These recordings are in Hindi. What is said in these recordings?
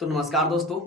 तो नमस्कार दोस्तों,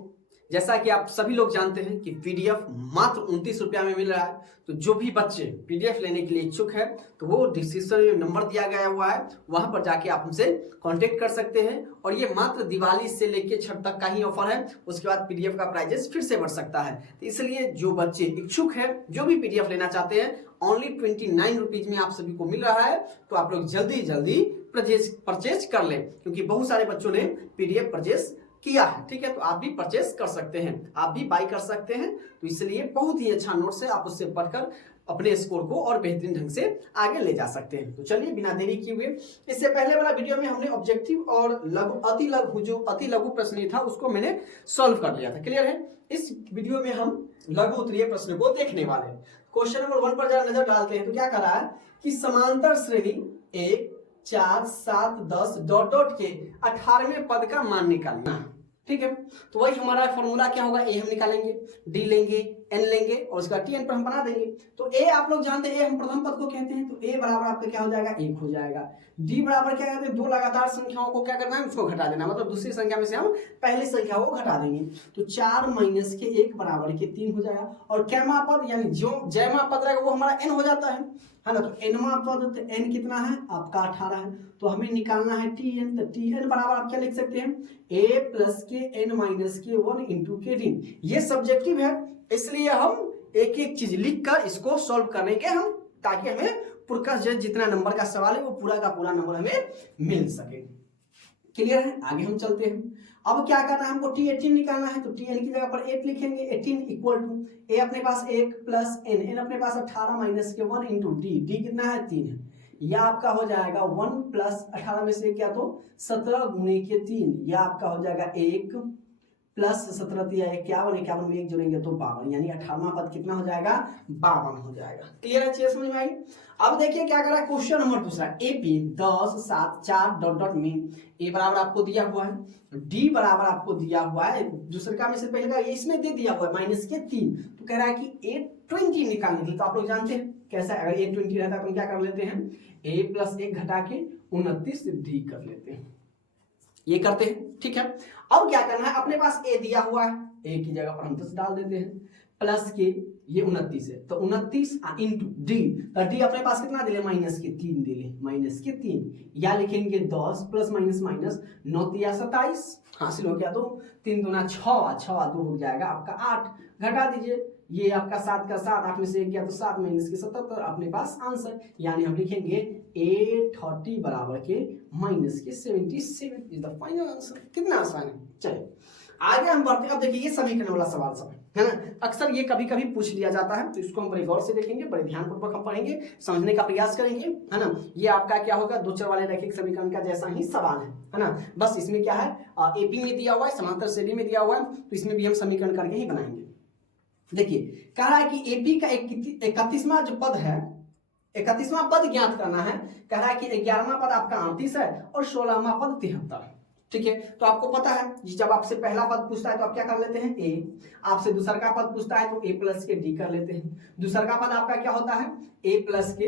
जैसा कि आप सभी लोग जानते हैं कि पीडीएफ मात्र 29 रुपया में मिल रहा है। तो जो भी बच्चे पीडीएफ लेने के लिए इच्छुक है तो वो डिस्क्रिप्शन में नंबर दिया गया हुआ है, वहां पर जाके आप हमसे कांटेक्ट कर सकते हैं। और ये मात्र दिवाली से लेके छठ तक का ही ऑफर है, उसके बाद पीडीएफ का प्राइजेस फिर से बढ़ सकता है। तो इसलिए जो बच्चे इच्छुक है, जो भी पीडीएफ लेना चाहते हैं, ओनली 29 रुपीज में आप सभी को मिल रहा है। तो आप लोग जल्दी जल्दी परचेज कर लें, क्योंकि बहुत सारे बच्चों ने पीडीएफ परचेज किया है। ठीक है, तो आप भी परचेस कर सकते हैं, आप भी बाई कर सकते हैं। तो इसलिए बहुत ही अच्छा नोट्स है, आप उससे पढ़कर अपने स्कोर को और बेहतरीन ढंग से आगे ले जा सकते हैं। तो चलिए बिना देरी किए हुए, इससे पहले वाला वीडियो में हमने ऑब्जेक्टिव और अति लघु प्रश्न था उसको मैंने सॉल्व कर लिया था। क्लियर है? इस वीडियो में हम लघु उत्तरीय प्रश्न को देखने वाले हैं। क्वेश्चन नंबर 1 पर जरा नजर डालते हैं। तो क्या कर रहा है कि समांतर श्रेणी 1 4 7 10 डॉट डॉट के 18वें पद का मान निकालिए। ठीक है, तो वही हमारा फॉर्मूला क्या होगा, ए हम निकालेंगे, डी लेंगे, एन लेंगे और उसका टी एन पर हम बना देंगे। तो ए आप लोग जानते हैं, ए हम प्रथम पद को कहते हैं। तो ए बराबर आपका क्या हो जाएगा, 1 हो जाएगा। डी बराबर क्या कहते हैं, दो लगातार संख्याओं को क्या करना है, उसको घटा देना, मतलब दूसरी संख्या में से हम पहली संख्या को घटा देंगे। तो 4 माइनस के 1 बराबर के 3 हो जाएगा। और कैमा पद यानी जो जयमा पद रहेगा वो हमारा एन हो जाता है ना। तो एनवा पद, तो एन कितना है आपका 18 है। तो हमें निकालना है टी एन। तो टी एन बराबर आप क्या लिख सकते हैं, ए प्लस के एन माइनस के 1 इंटू के टी। ये सब्जेक्टिव है, इसलिए हम एक एक चीज लिख कर इसको सॉल्व करेंगे हम, ताकि हमें पूरा जितना नंबर का सवाल है वो पूरा का पूरा नंबर हमें मिल सके। क्लियर है? आगे हम चलते हैं। अब क्या करना है, हमको टी 18 निकालना है। तो टी एन की जगह पर 8 लिखेंगे। 18 इक्वल टू ए अपने पास 1 प्लस एन, एन अपने पास 18 माइनस के 1 इंटू डी, डी कितना है 3 है। यह आपका हो जाएगा 1 प्लस 18 में से क्या, तो 17 गुणे के 3, यह आपका हो जाएगा 1 प्लस 17 दिया 51, 51 में 1 जोड़ेंगे तो 52, यानी 18वां पद कितना हो जाएगा, 52 हो जाएगा। क्लियर है? चीज समझ में आई? अब देखिए क्या करा, क्वेश्चन नंबर दूसरा, एपी 10 7 4 डॉट डॉट में ए बराबर आपको दिया हुआ है, डी बराबर आपको दिया हुआ है, दूसरे का में से पहले का इसमें दे दिया हुआ है माइनस के 3। तो कह रहा है कि 820 निकालने के लिए, तो आप लोग जानते हैं कैसा, अगर 820 रहता है तो हम क्या कर लेते हैं, ए प्लस 1 घटा के 29 डी कर लेते हैं, ये करते हैं। ठीक है, अब क्या करना है, अपने पास ए दिया हुआ है, ए की जगह पर हम 10 डाल देते हैं, प्लस के ये 29 है, तो 29 इंटू डी, तो डी अपने पास कितना दिले, माइनस के 3 दिले, माइनस के 3, या लिखेंगे 10 प्लस माइनस माइनस 9 तिया 27 हासिल हो गया। तो 3 दूना 6, 6 2 हो जाएगा आपका 8, घटा दीजिए, ये आपका 7 का 7, 8 में से 1 गया तो 7 माइनस के 77, अपने पास आंसर, यानी हम लिखेंगे 830 बराबर के माइनस के 77 इज द फाइनल आंसर। कितना आसान है। चलिए आगे हम बढ़ते हैं। अब देखिए ये समीकरण वाला सवाल सब है ना, अक्सर ये कभी कभी पूछ लिया जाता है, तो इसको हम बड़े गौर से देखेंगे, बड़े ध्यानपूर्वक हम पढ़ेंगे, समझने का प्रयास करेंगे, है ना। ये आपका क्या होगा, दो चर वाले रैखिक समीकरण का जैसा ही सवाल है ना। बस इसमें क्या है, एपी में दिया हुआ है, समांतर श्रेणी में दिया हुआ है, तो इसमें भी हम समीकरण करके ही बनाएंगे। देखिए कह रहा है कि एपी का 31वां जो पद है, 31वां पद ज्ञात करना है। कह रहा है कि 11वां पद आपका 38 है और 16वां पद 73 है। ठीक है, तो आपको पता है जब आपसे पहला पद पूछता है तो आप क्या कर लेते हैं, ए, आपसे दूसरा का पद पूछता है तो ए प्लस के डी कर लेते हैं। दूसरा का पद आपका क्या होता है, ए प्लस के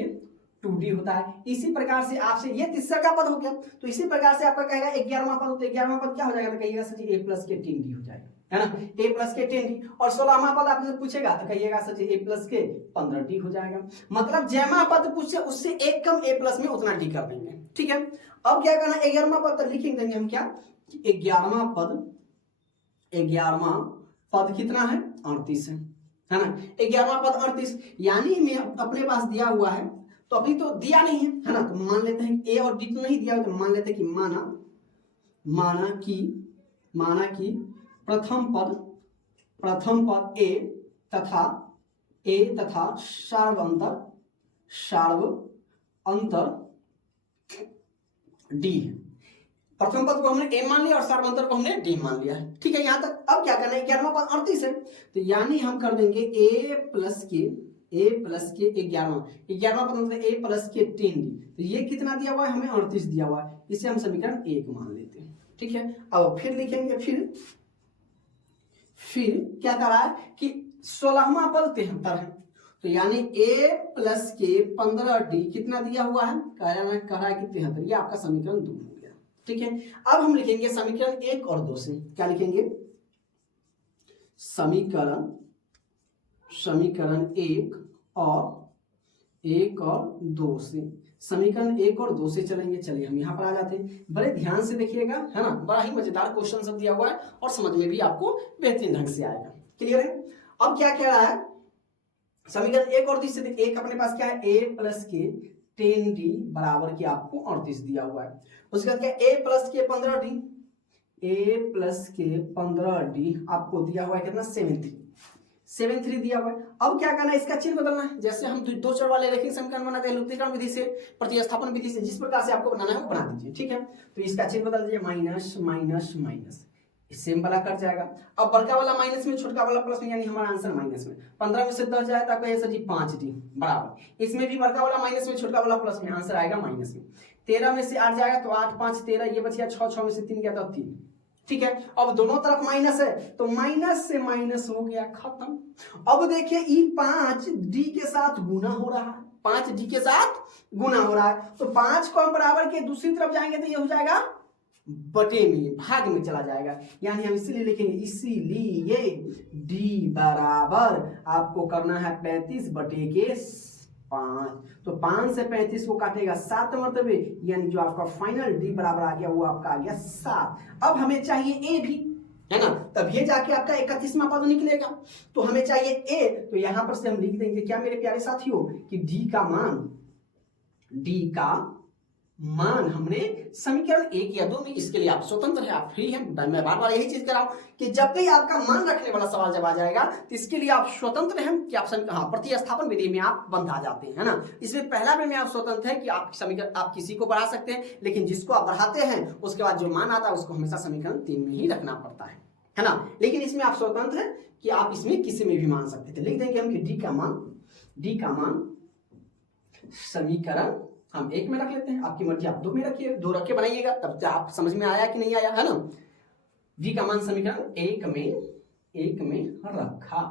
2d होता है। इसी प्रकार से आपसे ये तीसरा का पद हो गया, तो इसी प्रकार से आपका कहेगा 11वां पद, तो 11वां पद क्या हो जाएगा, तो कहिएगा सर जी ए प्लस के 10d हो जाएगा, है ना, ए प्लस के 10d। और 16वां पद आपसे पूछेगा तो कहिएगा सर जी ए प्लस के 15d हो जाएगा। मतलब जैमा पद पूछे उससे एक कम ए प्लस में उतना डी कर देंगे। ठीक है, अब क्या करना, 11वां पद तो लिख देंगे हम क्या, 11वां पद कितना है, 38 है ना। 11वां पद 38, यानी मैं अपने पास दिया हुआ है, तो अभी तो दिया नहीं है ना, तो मान लेते हैं ए और डी तो नहीं दिया हुआ, तो मान लेते हैं कि माना कि प्रथम पद ए तथा सार्वंतर डी है। प्रथम पद को हमने ए मान लिया और सार्वंतर को हमने डी मान लिया है। ठीक है, यहां तक। अब क्या करना है, 11वां पद 38 है, तो यानी हम कर देंगे ए प्लस के 11वां पद मतलब ए प्लस के 10d, तो ये कितना दिया हुआ है हमें, 38 दिया हुआ है, इसे हम समीकरण 1 मान लेते हैं। ठीक है, अब फिर लिखेंगे, फिर क्या कर रहा है कि 16वां पद 73 है, तो यानी a प्लस के 15d कितना दिया हुआ है, कह रहा है कि 73, ये आपका समीकरण 2 हो गया। ठीक है। अब हम लिखेंगे समीकरण 1 और 2 से, क्या लिखेंगे, समीकरण 1 और 2 से, समीकरण 1 और 2 से चलेंगे। चलिए हम यहाँ पर आ जाते हैं, बड़े ध्यान से देखिएगा, है ना, बड़ा ही मजेदार क्वेश्चन सब दिया हुआ है और समझ में भी आपको बेहतरीन ढंग से आएगा। क्लियर है। अब क्या कह रहा है, समीकरण 1 और 2 से, एक अपने पास क्या है, a प्लस के 10d बराबर की आपको 38 दिया हुआ है। उसके बाद क्या, a प्लस के 15d, a प्लस के 15d आपको दिया हुआ है कितना, 73 दिया हुआ है। अब क्या करना है, इसका चिन्ह बदलना है। जैसे हम दो चर वाले रेखीय समीकरण बनाते हैं लुप्तीकरण विधि से, प्रतिस्थापन विधि से, जिस प्रकार से आपको बनाना है वो बना दीजिए, ठीक है। तो इसका चिन्ह बदल दीजिए, माइनस माइनस माइनस, सेम वाला कट जाएगा। अब बड़का वाला माइनस में, छोटका वाला प्लस में, यानी हमारा आंसर माइनस में। 15 में से 10 जाए तो कहे सर जी 5d बराबर, इसमें भी बड़का वाला माइनस में, छोटका वाला प्लस में, आंसर आएगा माइनस में। 13 में से 8 जाएगा तो 8 5 13, ये बच गया 6, 6 में से 3 गया तो 3, ठीक है। अब दोनों तरफ माइनस है तो माइनस से माइनस हो गया, खत्म। अब देखिए ई 5d के साथ गुना हो रहा है, 5d के साथ गुना हो रहा है, तो 5 को हम बराबर के दूसरी तरफ जाएंगे तो ये हो जाएगा बटे में, भाग में चला जाएगा, यानी हम इसीलिए लिखेंगे, इसीलिए d बराबर आपको करना है 35 बटे के 5। तो 5 से 35 को काटेगा 7 मरतबे, यानी जो आपका फाइनल d बराबर आ गया वो आपका आ गया 7। अब हमें चाहिए a भी, है ना, तब ये जाके आपका 31वां पद निकलेगा। तो हमें चाहिए a, तो यहां पर से हम लिख देंगे क्या मेरे प्यारे साथियों, कि d का मान हमने समीकरण 1 या 2 में, इसके लिए आप स्वतंत्र है, आप फ्री हैं। मैं बार बार यही चीज कर रहा हूं कि जब भी आपका मान रखने वाला सवाल जब आ जाएगा तो इसके लिए आप स्वतंत्र हैं कि आप प्रतिस्थापन विधि में आप बंधा जाते हैं, है ना। इसमें पहला में आप स्वतंत्र है कि आप समीकरण आप किसी को बढ़ा सकते हैं, लेकिन जिसको आप बढ़ाते हैं उसके बाद जो मान आता है उसको हमेशा समीकरण 3 में ही रखना पड़ता है ना। लेकिन इसमें आप स्वतंत्र है कि आप इसमें किसी में भी मान सकते थे। लिख देंगे हम कि डी का मान समीकरण हम 1 में रख लेते हैं, आपकी मर्जी, आप 2 में रखिए, 2 रख के बनाइएगा, तब आप समझ में आया कि नहीं आया, है ना। डी का मान समीकरण 1 में रखा,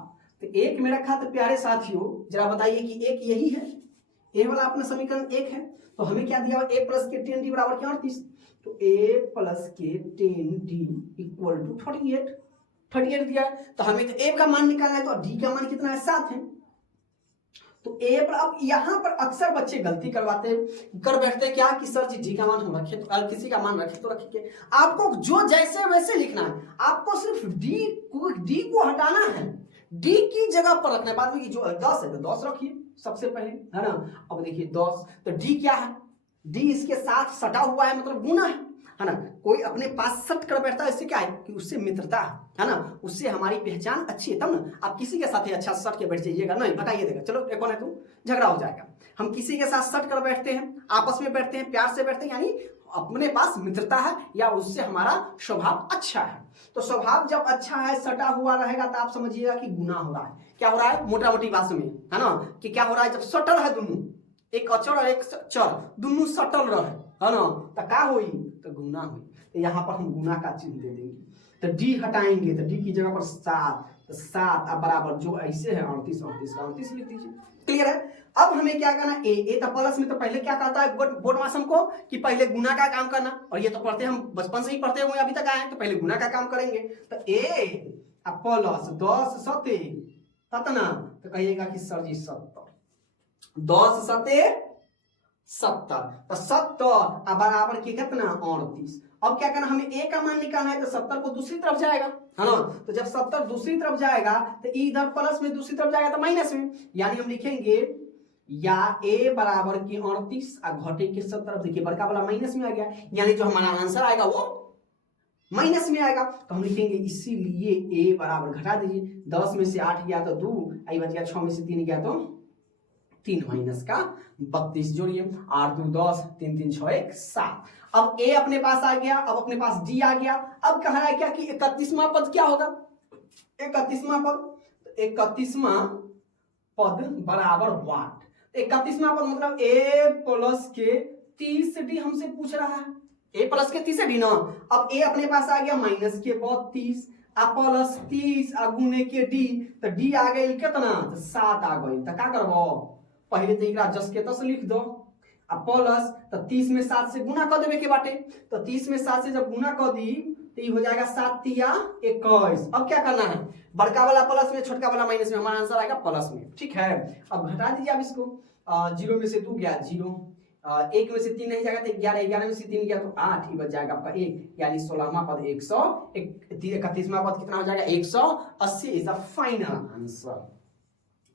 तो 1 में रखा। तो प्यारे साथियों जरा बताइए कि 1 यही है, ए वाला अपना समीकरण 1 है, तो हमें क्या दिया हुआ, a प्लस के 10d बराबर क्या 38, तो a प्लस के 10d इक्वल टू 38 दिया है। तो हमें तो a का मान निकालना है, तो d का मान कितना है, 7 है। तो a पर, अब यहां पर अक्सर बच्चे गलती कर बैठते हैं क्या कि सर जी डी का मान हम रखे, तो किसी का मान रखे तो रखिए, आपको जो जैसे वैसे लिखना है, आपको सिर्फ डी को हटाना है, डी की जगह पर रखना है। बाद में जो 10 है तो 10 रखिए सबसे पहले, है ना। अब देखिए 10, तो डी क्या है, डी इसके साथ सटा हुआ है, मतलब गुना है ना। कोई अपने पास सट कर बैठता है, इससे क्या है कि उससे मित्रता है ना, उससे हमारी पहचान अच्छी है, तब ना आप किसी के साथ ही अच्छा सट के बैठ जाइएगा, नहीं भगाइए देगा, चलो कौन है तू, झगड़ा हो जाएगा। हम किसी के साथ सट कर बैठते हैं, आपस में बैठते हैं, प्यार से बैठते हैं, यानी अपने पास मित्रता है या उससे हमारा स्वभाव अच्छा है। तो स्वभाव जब अच्छा है, सटा हुआ रहेगा, तो आप समझिएगा कि गुना हो रहा है। क्या हो रहा है, मोटा मोटी बात में, है ना, कि क्या हो रहा है, जब सटल है दोनों, एक अचर और एक चर, दोनों सटल रहे, है ना, तो क्या हुई, तो गुना हुई। तो यहाँ पर हम गुना का चिन्ह दे देंगे, तो डी हटाएंगे तो डी की जगह पर 7, तो 7 अब बराबर जो ऐसे है 38 लिख दीजिए। क्लियर है। अब हमें क्या करना, ए तो प्लस में तो पहले क्या कहता है बोर्ड मास हमको कि पहले गुना का काम करना, और ये तो पढ़ते हम बचपन से ही पढ़ते हुए अभी तक आए, तो पहले गुना का काम करेंगे। तो ए प्लस 10 7 कितना, तो कहिएगा कि सर जी 70, 10 7 70, तो 70 बराबर के कितना 38। अब क्या करना, हमें a का मान निकालना है, तो 70 को दूसरी तरफ जाएगा, है ना। तो जब 70 दूसरी तरफ जाएगा तो इधर प्लस में दूसरी तरफ जाएगा तो माइनस में, यानी हम लिखेंगे या a बराबर की 38 घटे के 70, देखिए बड़का वाला माइनस में आ गया, यानी जो हमारा आंसर आएगा वो माइनस में आएगा। तो हम लिखेंगे इसीलिए a बराबर, घटा दीजिए, 10 में से 8 गया तो 2, आई बच गया, 6 में से 3 गया तो 3 माइनस का 32 जोड़िए, 8 2 10, 3 3 6 1 7। अब a अपने पास आ गया, अब अपने पास d आ गया। अब कह रहा है क्या कि 31वां पद क्या होगा, 31वां पद, 31वां पद बराबर वाट, 31वां पद मतलब a प्लस के 30d हमसे पूछ रहा है, a प्लस के 30d ना। अब a अपने पास आ गया माइनस के 32 प्लस 30 गुने के d, तो d आ गई कितना, तो 7 आ गई। तो क्या करबो, पहले तो एक जस के तस लिख दो, प्लस तो 30 में 7 से गुना कर देवे के बाटे, तो 30 में 7 से जब गुना कर दी तो ये हो जाएगा 7 तिया 21। अब क्या करना है, बड़का वाला प्लस में छोटका वाला माइनस में, हमारा आंसर आएगा प्लस में। ठीक है, अब घटा दीजिए आप इसको, 0 में से 2 गया 0, 1 में से 3 नहीं जाएगा तो 11, 11 में से 3 गया तो 8 ही बच जाएगा आपका 1, यानी 16वां पद 31वां पद कितना हो जाएगा 180 इज द फाइनल आंसर।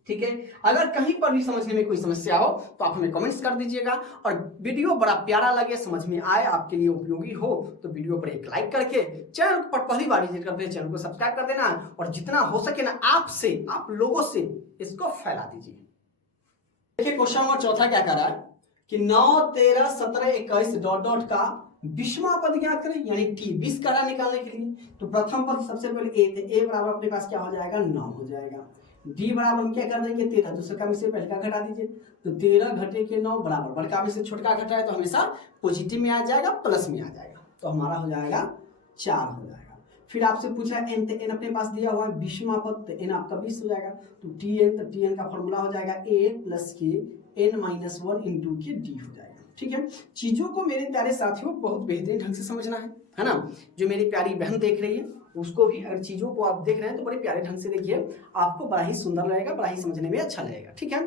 ठीक है, अगर कहीं पर भी समझने में कोई समस्या हो तो आप हमें कमेंट्स कर दीजिएगा, और वीडियो बड़ा प्यारा लगे, समझ में आए, आपके लिए उपयोगी हो तो वीडियो पर एक लाइक करके, चैनल पर पहली बार विजिट करते हैं चैनल को सब्सक्राइब कर देना, और जितना हो सके ना आप लोगों से इसको फैला दीजिए। देखिए क्वेश्चन नंबर चौथा क्या कर रहा है कि 9, 13, 17, 21 डॉट डॉट का 20वां पद ज्ञात करें, यानी टी 20 का निकालने के लिए। तो प्रथम पद सबसे पहले ए बराबर अपने पास क्या हो जाएगा 9 हो जाएगा, डी बराबर हम क्या कर देंगे 13, दूसरे का में से पहले का घटा दीजिए, तो 13 घटे के 9 बराबर बड़का में से छोटका घटाए तो हमेशा पॉजिटिव में आ जाएगा, प्लस में आ जाएगा, तो हमारा हो जाएगा 4 हो जाएगा। फिर आपसे पूछा एन, तो एन अपने पास दिया हुआ है 20वां पद, तो एन आपका 20 हो जाएगा, तो टी एन का फॉर्मूला हो जाएगा ए प्लस के एन माइनस 1 इंटू के डी हो जाएगा। ठीक है, चीजों को मेरे प्यारे साथियों बहुत बेहतरीन ढंग से समझना है ना। जो मेरी प्यारी बहन देख रही है उसको भी, अगर चीजों को आप देख रहे हैं तो बड़े प्यारे ढंग से देखिए, आपको बड़ा ही सुंदर लगेगा, बड़ा ही समझने में अच्छा लगेगा। ठीक है,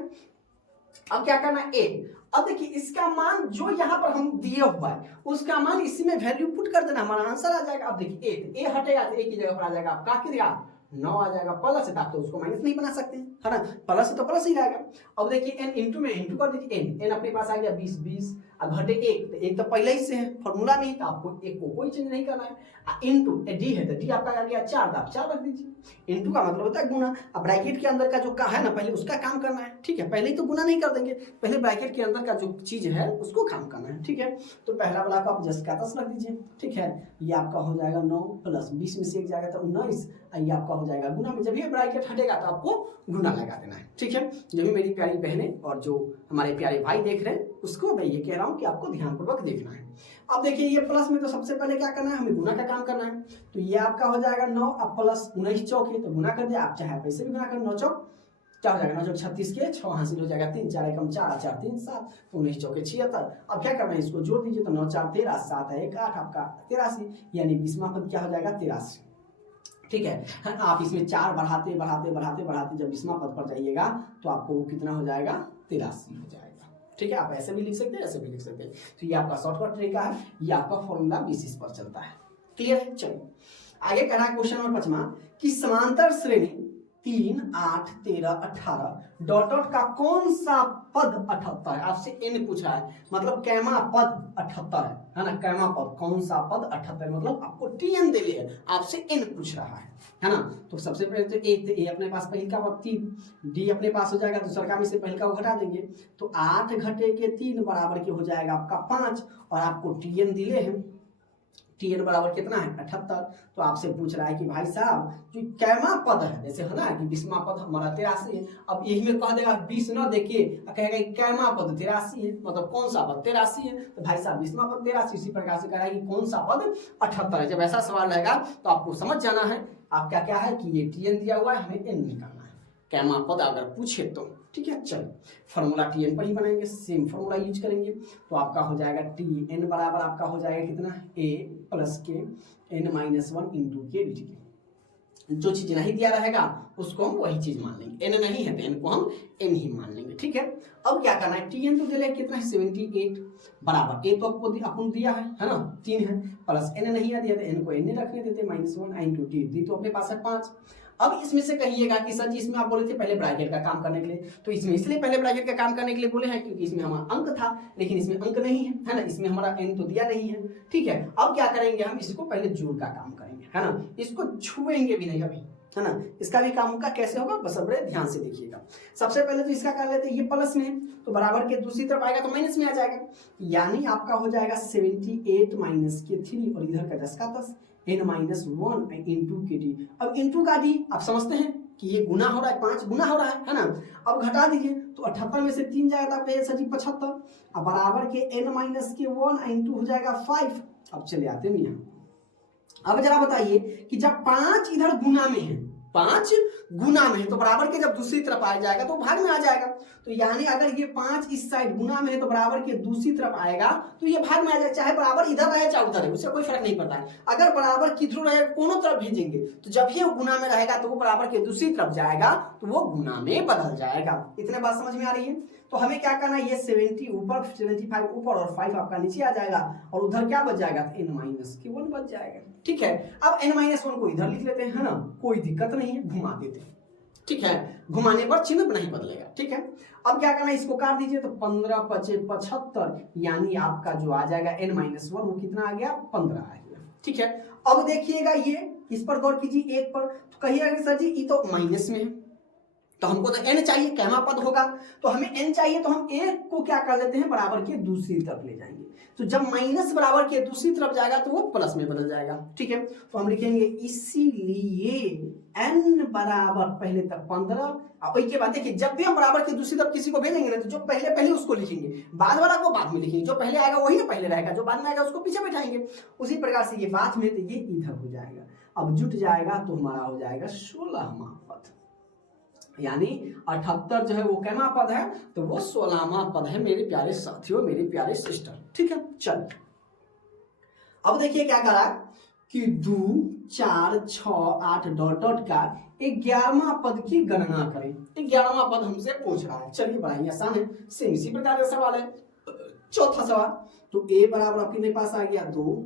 अब क्या करना है ए, अब देखिए इसका मान जो यहाँ पर हम दिए हुआ है उसका मान इसी में वैल्यू पुट कर देना, हमारा आंसर आ जाएगा। अब देखिए ए हटेगा तो ए की जगह पर आ जाएगा आपका कितना 9 आ जाएगा, प्लस है तो उसको माइनस नहीं बना सकते है ना, प्लस है तो प्लस ही रहेगा। अब देखिए एन इंटू में इंटू कर दीजिए, एन अपने पास आ गया 20, अब घटे 1, तो 1 तो पहले ही से है, फॉर्मूला में तो आपको 1 को कोई चेंज नहीं करना है। इंटू डी है तो डी आपका आ गया 4, आप 4 रख दीजिए, इंटू का मतलब होता है गुना। अब ब्रैकेट के अंदर का जो का है ना पहले उसका काम करना है। ठीक है, पहले ही तो गुना नहीं कर देंगे, पहले ब्रैकेट के अंदर का जो चीज है उसको काम करना है। ठीक है, तो पहला वाला को आप जस्ट का 10 रख दीजिए। ठीक है, ये आपका हो जाएगा 9 प्लस 20 में से 1 जाएगा तो 19, ये आपका हो जाएगा गुना में, जब ये ब्रैकेट हटेगा तो आपको गुना लगा देना है। ठीक है, जो भी मेरी प्यारी बहनें और जो हमारे प्यारे भाई देख रहे हैं उसको मैं ये कह रहा हूँ कि आपको ध्यानपूर्वक देखना है। अब देखिए ये प्लस में तो सबसे पहले क्या करना है, हमें गुना का काम करना है, तो ये आपका हो जाएगा 9, अब प्लस 19 चौक है तो गुना कर दिया, आप चाहे वैसे भी गुना कर, 9 चौक क्या हो जाएगा 9 चौक 36 के 6 हासिल हो जाएगा, 3 4 एकम 4 4 3 7, तो 19 चौके 76। अब क्या करना है, इसको जोड़ दीजिए, तो 9 4 13, 7 1 8 आपका 83, यानी 20वां पद क्या हो जाएगा 83। ठीक है, आप इसमें 4 बढ़ाते बढ़ाते बढ़ाते बढ़ाते जब 20वां पद पर जाइएगा तो आपको कितना हो जाएगा 83 हो जाएगा। ठीक है, आप ऐसे भी लिख सकते हैं, ऐसे भी लिख सकते हैं, तो ये आपका शॉर्टकट तरीका है, ये आपका फॉर्मूला बेसिस पर चलता है। क्लियर है, चलिए आगे कह रहा है क्वेश्चन नंबर 5वां कि समांतर श्रेणी 3 8 13 18 डॉट डॉट का कौन सा पद 78 है, आपसे एन पूछा है, मतलब कैमा पद 78 है ना, कैमा पद कौन सा पद 78, मतलब आपको टीएन दे लिया, आपसे एन पूछ रहा है ना। तो सबसे पहले तो ए अपने पास पहले का पद 3, डी अपने पास हो जाएगा, दूसरा का में से पहले का वो घटा देंगे, तो 8 घटे के 3 बराबर के हो जाएगा आपका 5, और आपको टीएन दिले हैं, टीएन बराबर कितना है 78। तो आपसे पूछ रहा है कि भाई साहब जो कैमा पद है, जैसे है ना कि 20वां पद हमारा 83 है, अब यही में कह देगा 20 ना देखिए कहेगा कि कैमा पद 83 है, मतलब कौन सा पद 83 है, तो भाई साहब 20वां पद 83, इसी प्रकार से कह रहा है कि कौन सा पद 78 है। जब ऐसा सवाल रहेगा तो आपको समझ जाना है आप क्या क्या है कि ये टीएन दिया हुआ है, हमें एन निकालना है, कैमा पद अगर पूछे तो। ठीक है, चलो फॉर्मूला टीएन पर ही बनाएंगे, सेम फॉर्मूला यूज करेंगे, तो आपका हो जाएगा टीएन बराबर आपका हो जाएगा कितना ए प्लस के एन माइनस 1 इंटू के डी। जो चीज नहीं दिया रहेगा उसको हम वही चीज मान लेंगे, एन नहीं है तो एन को हम एन ही मान लेंगे। ठीक है, अब क्या करना है, टीएन तो दे कितना है 78 बराबर ए तो आपको अपन दिया है ना 3 है, प्लस एन नहीं दिया तो एन को एन रखने देते -1 इंटू डी, तो अपने पास है 5। अब इसमें से कहिएगा कि सर जी इसमें आप बोले थे पहले ब्रैकेट का काम करने के लिए, तो इसमें इसलिए पहले ब्रैकेट का काम करने के लिए बोले हैं क्योंकि इसमें हमारा अंक था, लेकिन इसमें अंक नहीं है ना, इसमें हमारा एन तो दिया नहीं है। ठीक है, अब क्या करेंगे हम इसको पहले जोड़ का काम करेंगे, है ना, इसको छुएंगे भी नहीं अभी, है ना, इसका भी काम होगा, कैसे होगा बस बड़े ध्यान से देखिएगा। सबसे पहले तो इसका कर लेते हैं, ये प्लस में है तो बराबर के दूसरी तरफ आएगा तो माइनस में आ जाएगा, यानी आपका हो जाएगा 78 माइनस के 3 और इधर का 10 का 10 n माइनस 1 इंटू के डी। अब इंटू का डी आप समझते हैं कि ये गुना हो रहा है, 5 गुना हो रहा है ना। अब घटा दीजिए तो 78 में से 3 जाएगा तो आपका सजी 75, अब बराबर के n माइनस के 1 इंटू हो जाएगा 5। अब चले आते हैं यहाँ, अब जरा बताइए कि जब 5 इधर गुना में है 5 गुना में है, तो बराबर के जब दूसरी तरफ आ जाएगा तो भाग में आ जाएगा। तो यानी अगर ये 5 इस साइड गुना में है तो बराबर के दूसरी तरफ आएगा तो ये भाग में आ जाएगा, चाहे बराबर इधर रहे चाहे उधर रहे, उससे कोई फर्क नहीं पड़ता है। अगर बराबर किधर रहे दोनों तरफ भेजेंगे तो जब ये गुना में रहेगा तो वो बराबर के दूसरी तरफ जाएगा तो वो गुना में बदल जाएगा। इतने बात समझ में आ रही है? तो हमें क्या करना है, ये 70 ऊपर 75 ऊपर और 5 आपका नीचे आ जाएगा और उधर क्या बच जाएगा, n-1 बच जाएगा। ठीक है, अब n-1 को इधर लिख लेते हैं, है ना, कोई दिक्कत नहीं है, घुमा देते हैं। ठीक है, घुमाने पर चिन्ह नहीं बदलेगा। ठीक है, अब क्या करना है, इसको काट दीजिए तो 15 × 75 यानी आपका जो आ जाएगा n-1 वो कितना आ गया, 15 आ गया। ठीक है, अब देखिएगा ये इस पर गौर कीजिए, एक पर तो कहिएगा सर जी ये तो माइनस में है तो हमको तो n चाहिए, कैमा पद होगा, तो हमें n चाहिए तो हम a को क्या कर लेते हैं, बराबर के दूसरी तरफ ले जाएंगे। तो जब माइनस बराबर के दूसरी तरफ जाएगा तो वो प्लस में बदल जाएगा। ठीक है, तो हम लिखेंगे इसीलिए n बराबर पहले तक 15 और के बाद देखिए जब भी हम बराबर के दूसरी तरफ किसी को भेजेंगे ना तो जो पहले उसको लिखेंगे, बाद वाला को बाद में लिखेंगे, जो पहले आएगा वही ना पहले रहेगा, जो बाद में आएगा उसको पीछे बैठाएंगे। उसी प्रकार से ये बाद में तो ये इधर हो जाएगा, अब जुट जाएगा तो हमारा हो जाएगा 16वां पद, यानी 78 जो है वो कैमा पद है तो वो 16वां पद है मेरे प्यारे साथियों, मेरे प्यारे सिस्टर। ठीक है, चल अब देखिए क्या करा कि 2 4 6 8 डॉट डॉट का 11वां पद की गणना करें। 11वां पद हमसे पूछ रहा है, चलिए बड़ा ही आसान है, सेम इसी प्रकार का सवाल है। चौथा सवाल, तो a बराबर आपके मेरे पास आ गया 2,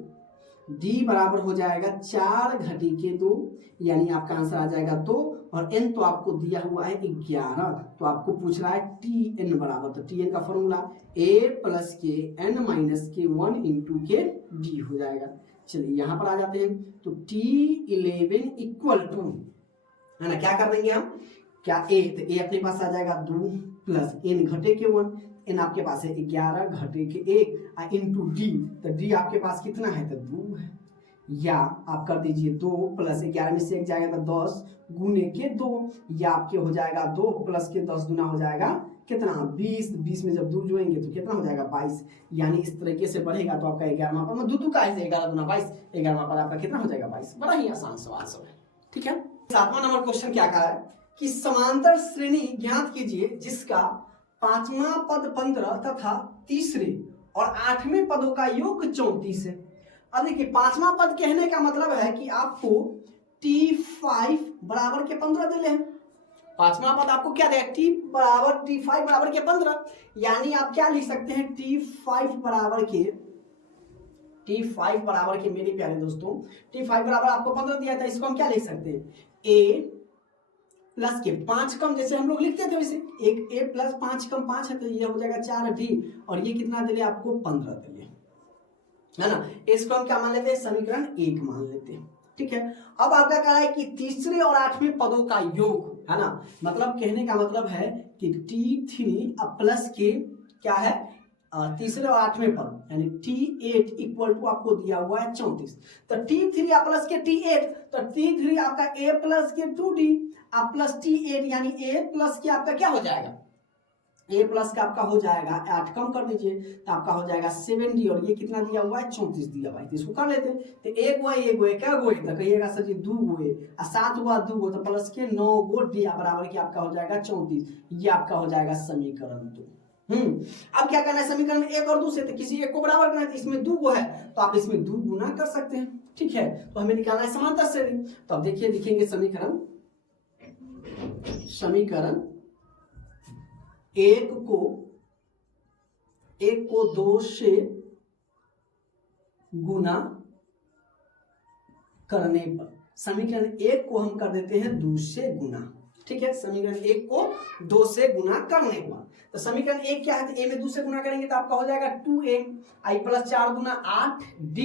d बराबर हो जाएगा 4 घटी के 2 यानी आपका आंसर आ जाएगा 2 और n तो आपको दिया हुआ है 11, तो आपको पूछ रहा है tn बराबर, तो tn का फॉर्मूला a प्लस के n माइनस के 1 इंटू के d हो जाएगा। चलिए यहाँ पर आ जाते हैं, तो t11 इक्वल टू, है ना, क्या कर देंगे हम, क्या a, तो a अपने पास आ जाएगा 2 प्लस n घटे के 1, n आपके पास है 11 घटे के 1 इंटू d, तो d आपके पास कितना है, तो 2 है, या आप कर दीजिए 2 प्लस 11 में से 1 जाएगा तो 10 गुने के 2, या आपके हो जाएगा 2 प्लस के 10 गुना हो जाएगा कितना, 20 में जब 2 जोड़ेंगे तो कितना हो जाएगा 22, यानी इस तरीके से बढ़ेगा तो आपका 11वां पद, मतलब 2 का है 11 गुना 22, 11वां पद आपका कितना हो जाएगा 22। बड़ा ही आसान सवाल सब है। ठीक है, 7वां नंबर क्वेश्चन क्या कहा है कि समांतर श्रेणी ज्ञात कीजिए जिसका 5वां पद 15 तथा तीसरे और 8वें पदों का योग 34 है। अब देखिए 5वां पद कहने का मतलब है कि आपको t5 बराबर के 15 दे ले, 5वां पद आपको क्या देगा, t5 बराबर के 15, यानी आप क्या लिख सकते हैं, t5 बराबर के मेरे प्यारे दोस्तों, t5 बराबर आपको 15 दिया था, इसको हम क्या लिख सकते हैं, a प्लस के 5 कम, जैसे हम लोग लिखते थे वैसे, एक a प्लस 5 कम 5 है तो ये हो जाएगा 4d और ये कितना दे आपको 15 दे, है ना, इसको हम क्या मान लेते हैं, समीकरण 1 मान लेते हैं। ठीक है, अब आपका कहा है कि तीसरे और 8वें पदों का योग, है ना, मतलब कहने का मतलब है कि t3 प्लस के क्या है, तीसरे और 8वें पद यानी t8 इक्वल टू आपको दिया हुआ है 34, तो t3 प्लस के t8, तो t3 आपका a प्लस के 2d प्लस t8 यानी a प्लस के आपका क्या हो जाएगा, a प्लस का आपका हो जाएगा 8 कम कर दीजिए तो आपका हो जाएगा 7d और ये कितना दिया हुआ है 34 दिया हुआ है, तो इसको कर लेते हैं, तो एक गो क्या गो तो कहिएगा सर जी 2 गो 7 हुआ 2 गो तो प्लस के 9 गो d बराबर की आपका हो जाएगा 34, ये आपका हो जाएगा समीकरण 2। अब क्या करना है, समीकरण 1 और 2 से तो किसी एक को बराबर करना है, तो इसमें 2 गो है तो आप इसमें 2 गुना कर सकते हैं। ठीक है, तो हमें निकालना है समांतर श्रेणी, तो अब देखिए लिखेंगे समीकरण 1 को 2 से गुना करने पर, समीकरण 1 को हम कर देते हैं 2 से गुना। ठीक है, समीकरण 1 को 2 से गुना करने पर, तो समीकरण 1 क्या है, तो a में 2 से गुना करेंगे तो आपका हो जाएगा 2a i plus 4 Guna 8d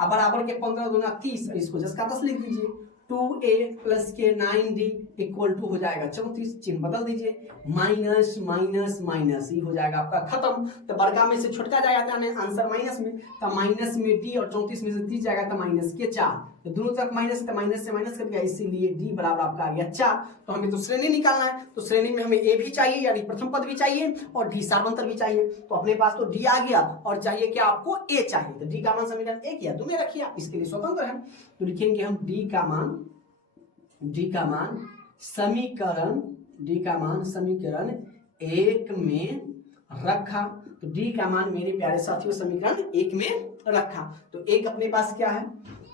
बराबर के 15 गुना 30, इसको 10 का 10 लिख दीजिए, 2a प्लस के 9d इक्वल टू हो जाएगा 34, चिन्ह बदल दीजिए, माइनस माइनस माइनस ही हो जाएगा आपका खत्म, तो बड़का में से छोटका जाएगा आंसर माइनस में, तो माइनस में d और 34 में से 30 जाएगा तो माइनस के 4, तो दोनों तरफ माइनस, तो माइनस से माइनस कर दिया, इसीलिए d बराबर आपका आ गया 4। तो हमें तो श्रेणी निकालना है, तो श्रेणी में हमें a भी चाहिए यानी प्रथम पद भी चाहिए और d सार्वंतर भी चाहिए, तो अपने पास तो d आ गया और चाहिए क्या आपको a चाहिए, तो d का मान समीकरण 1 या 2 में रखिए, आप इसके लिए स्वतंत्र हैं, तो लिखेंगे हम d का मान डी का मान समीकरण एक में रखा। तो डी का मान मेरे प्यारे साथियों समीकरण एक में रखा। तो एक अपने पास क्या है,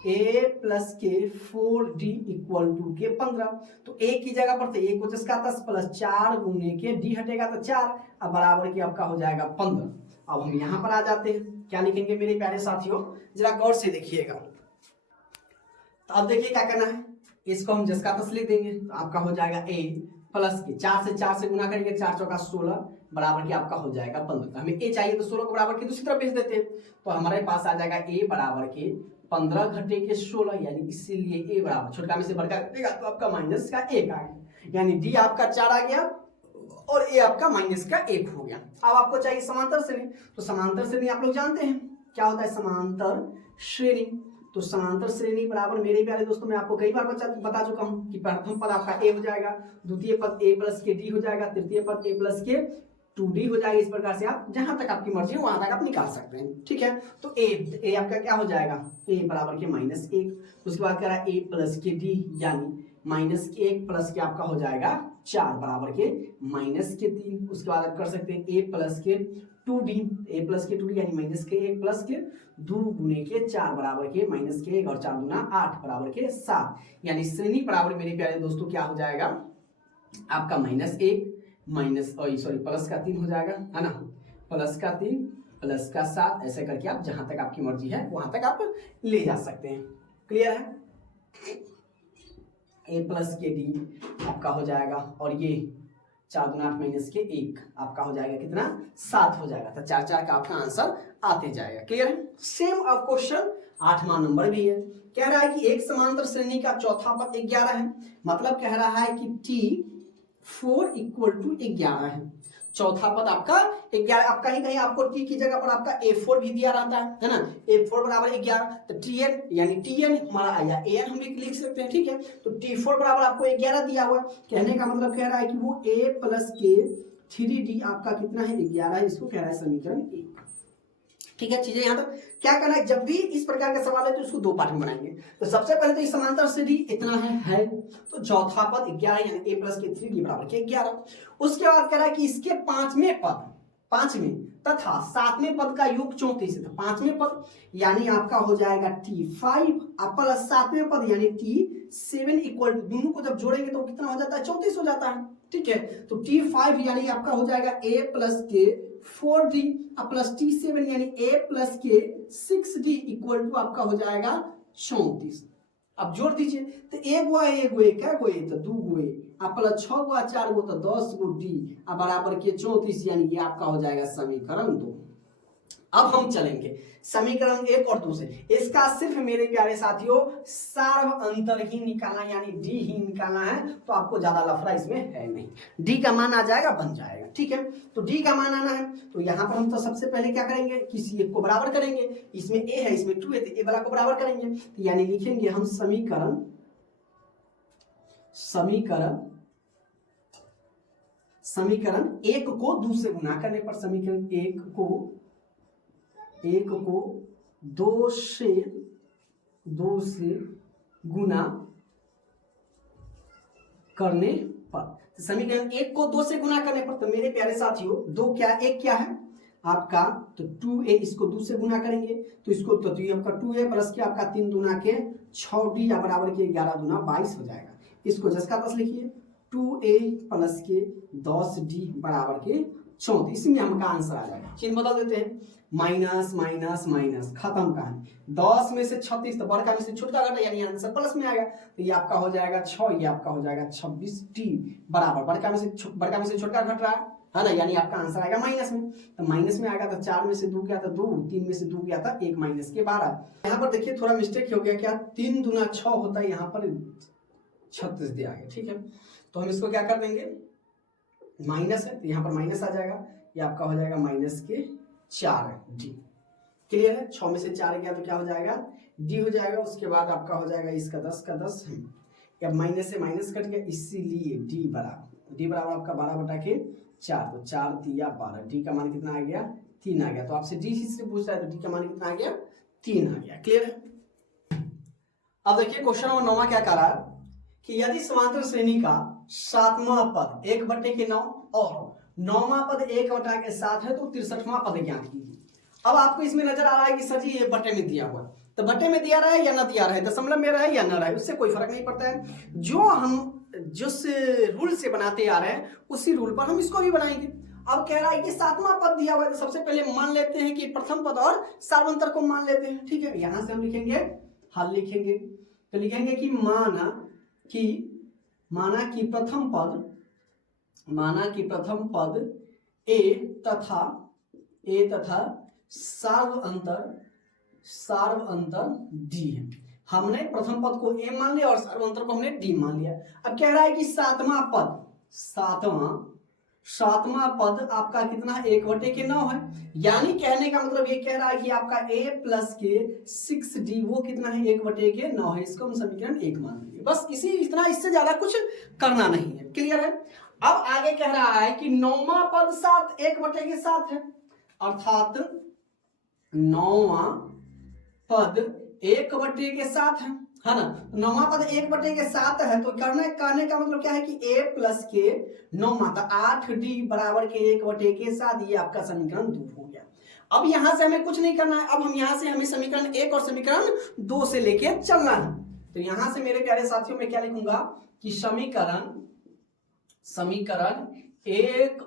a प्लस के 4d इक्वल टू के 15। तो a की जगह पर तो a को जिसका 10 प्लस 4 गुने के d हटेगा तो 4, अब बराबर की आपका हो जाएगा 15। अब हम यहाँ पर आ जाते हैं, क्या लिखेंगे मेरे प्यारे साथियों, जरा गौर से देखिएगा। तो अब देखिए क्या करना है, इसको हम जिसका 10 लिख देंगे तो आपका हो जाएगा a प्लस के 4 से गुना करेंगे, 4 चौका 16 बराबर की आपका हो जाएगा 15। तो हमें a चाहिए तो 16 को बराबर की दूसरी तरफ भेज देते हैं। तो हमारे पास आ जाएगा a बराबर के 15 घटे के 16, यानी इसीलिए a बराबर छोटका में से बड़का करेगा तो आपका माइनस का 1 आ गया, यानी d आपका 4 आ गया और a आपका माइनस का 1 हो गया। अब आपको चाहिए समांतर श्रेणी। तो समांतर श्रेणी आप लोग जानते हैं क्या होता है, समांतर श्रेणी। तो समांतर श्रेणी बराबर मेरे प्यारे दोस्तों मैं आपको कई बार बता चुका हूं कि प्रथम पद आपका a हो जाएगा, द्वितीय पद a प्लस के d हो जाएगा, तृतीय पद a प्लस के 2d हो जाएगा। इस प्रकार से आप जहां तक आपकी मर्जी हो वहां तक आप निकाल सकते हैं, ठीक है। तो a आपका क्या हो जाएगा, a बराबर के -1। उसके बाद कह रहा है a प्लस के d यानी -1 प्लस के आपका हो जाएगा 4 बराबर के -3। उसके बाद आप कर सकते हैं a प्लस के 2d यानी -1 प्लस के 2 गुने के 4 बराबर के -1 और 4 गुना 8 बराबर के 7, यानी श्रेणी बराबर मेरे प्यारे दोस्तों क्या हो जाएगा आपका -1 प्लस का 3 हो जाएगा, है ना, प्लस का 3 प्लस का 7, ऐसे करके आप जहां तक आपकी मर्जी है वहां तक आप ले जा सकते हैं। क्लियर है, a प्लस के d आपका हो जाएगा और ये 4 गुना 8 माइनस के 1 आपका हो जाएगा कितना, 7 हो जाएगा। तो 4 का आपका आंसर आते जाएगा। क्लियर है। सेम अब क्वेश्चन 8वां नंबर भी है, कह रहा है कि एक समांतर श्रेणी का चौथा पद 11 है, मतलब कह रहा है कि t4 इक्वल टू 11 है। चौथा पद आपका 11, आपका ही कहीं आपको t की जगह पर आपका a4 भी दिया रहता है ना, a4 बराबर 11। तो tn यानी tn हमारा आया, an हम भी लिख सकते हैं, ठीक है। तो t4 बराबर आपको 11 दिया हुआ है, कहने का मतलब कह रहा है कि वो a प्लस के 3d आपका कितना है 11 है, इसको कह रहा है समीकरण 1। ठीक है, चीजें यहाँ तक क्या करना है, जब भी इस प्रकार का सवाल है तो इसको 2 पार्ट में बनाएंगे। तो सबसे पहले तो इस समांतर श्रेणी इतना है तो चौथा पद 11 यानी a प्लस के 3d बराबर के 11। उसके बाद कह रहा है कि इसके पांचवें तथा 7वें पद का योग 34 है। 5वें पद यानी आपका हो जाएगा t5 प्लस 7वें पद यानी t7 इक्वल टू, दोनों को जब जोड़ेंगे तो कितना हो जाता है 34 हो जाता है, ठीक है। तो t5 यानी आपका हो जाएगा a प्लस के 4d प्लस t7 यानी a प्लस के 6d इक्वल टू आपका हो जाएगा 34। अब जोड़ दीजिए तो एक क्या गो तो 2 गोए प्लस 6 गुआ 4 गो तो 10 गो d बराबर के 34, यानी ये आपका हो जाएगा समीकरण 2। अब हम चलेंगे समीकरण 1 और 2 से। इसका सिर्फ मेरे प्यारे साथियों सार्व अंतर ही निकालना यानी डी ही निकालना है, तो आपको ज्यादा लफड़ा इसमें है नहीं, डी का मान आ जाएगा बन जाएगा, ठीक है। तो डी का मान आना है तो यहाँ पर हम तो सबसे पहले क्या करेंगे, किसी एक को बराबर करेंगे, इसमें ए है इसमें 2 है तो ए वाला को बराबर करेंगे, तो यानी लिखेंगे हम समीकरण 1 को 2 से गुना करने पर, समीकरण 1 को 2 से गुना करने पर, समीकरण 1 को 2 से गुना करने पर, तो मेरे प्यारे साथियों 2 क्या 1 क्या है आपका, तो 2a, इसको 2 से गुना करेंगे तो इसको तो ये आपका 2a प्लस के आपका 3 दूना के 6d बराबर के 11 दूना 22 हो जाएगा। इसको 10 का 10 लिखिए, 2a प्लस के 10d बराबर के 34, इसमें हमका आंसर आ जाएगा। चिन्ह बदल देते हैं, माइनस माइनस माइनस खत्म कहानी, 10 में से 36 तो बड़का में से छोटा घटा यानी आंसर प्लस में आएगा, तो ये आपका हो जाएगा 6, ये आपका हो जाएगा 26d बराबर बड़का में से छोटा घट रहा है ना, यानी आपका आंसर आएगा माइनस में। तो माइनस में आएगा तो 4 में से 2 गया था 2, 3 में से 2 गया था 1 माइनस के 12। यहाँ पर देखिए थोड़ा मिस्टेक हो गया, क्या 3 दूना 6 होता है, यहाँ पर 36 दिया गया, ठीक है। तो हम इसको क्या कर देंगे, माइनस है तो यहाँ पर माइनस आ जाएगा, ये आपका हो जाएगा माइनस के 4d। क्लियर है, 6 में से 4 गया तो क्या हो जाएगा d हो जाएगा। उसके बाद आपका हो जाएगा इसका 10 का 10, या माइनस से माइनस कट गया, इसीलिए d बराबर आपका 12 बटा के 4, तो 4 दिया 12, d का मान कितना आ गया 3 आ गया। तो आपसे d से पूछ रहा है तो d का मान कितना आ गया 3 आ गया। क्लियर है। अब देखिए क्वेश्चन नंबर 9 क्या कर रहा है कि यदि समांतर श्रेणी का 7वां पद 1/9 और 9वां पद 1/7 है तो 63वां पद ज्ञात कीजिए। अब आपको इसमें नजर आ रहा है कि सर जी ये बटे में दिया हुआ है, तो बटे में दिया रहा है या ना दिया रहा है, दशमलव में रहा है या ना रहा है, उससे कोई फर्क नहीं पड़ता है। जो हम जिस रूल से बनाते आ रहे हैं उसी रूल पर हम इसको भी बनाएंगे। अब कह रहा है कि 7वां पद दिया हुआ है, तो सबसे पहले मान लेते हैं कि प्रथम पद और सार्वंतर को मान लेते हैं। ठीक है, यहां से हम लिखेंगे हल लिखेंगे, तो लिखेंगे कि माना कि प्रथम पद ए तथा सार्वअंतर डी है। हमने प्रथम पद को ए मान लिया और सार्वअंतर को हमने डी मान लिया। अब कह रहा है कि सातवां पद आपका कितना है, 1/9 है। यानी कहने का मतलब ये कह रहा है कि आपका a प्लस के 6d वो कितना है, 1/9 है। इसको हम समीकरण 1 मान लेंगे, बस इतना, इससे ज्यादा कुछ करना नहीं है। क्लियर है। अब आगे कह रहा है कि 9वां पद 1/7 है, अर्थात 9वां पद 1/7 है ना। 9वां पद 1/7 है, तो कहने का मतलब क्या है कि a प्लस के 9 मात्रा 8d बराबर के 1/7, ये आपका समीकरण 2 हो गया। अब यहां से हमें कुछ नहीं करना है, अब हमें समीकरण 1 और समीकरण 2 से लेके चलना है। तो यहां से मेरे प्यारे साथियों में क्या लिखूंगा कि समीकरण 1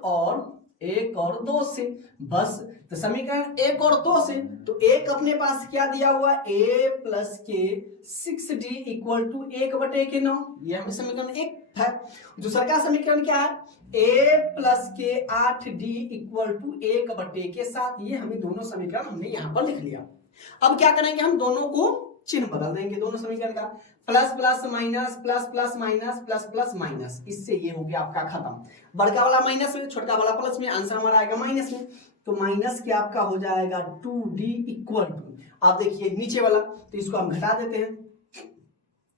और 2 से, बस। तो समीकरण 1 और 2 से, तो एक अपने पास क्या दिया हुआ है, a प्लस के 6d इक्वल टू 1/9, ये हमें समीकरण 1 है। दूसरा का समीकरण क्या है, a प्लस के 8d इक्वल टू 1/7, ये हमें दोनों समीकरण हमने यहां पर लिख लिया। अब क्या करेंगे, हम दोनों को चिन्ह बदल देंगे, दोनों समीकरण का plus plus minus plus plus minus plus plus minus, इससे ये हो गया आपका खत्म। बड़का वाला माइनस में, छोटा वाला प्लस में, आंसर हमारा आएगा माइनस में। तो माइनस के आपका हो जाएगा 2d इक्वल टू, आप देखिए नीचे वाला, तो इसको हम घटा देते हैं,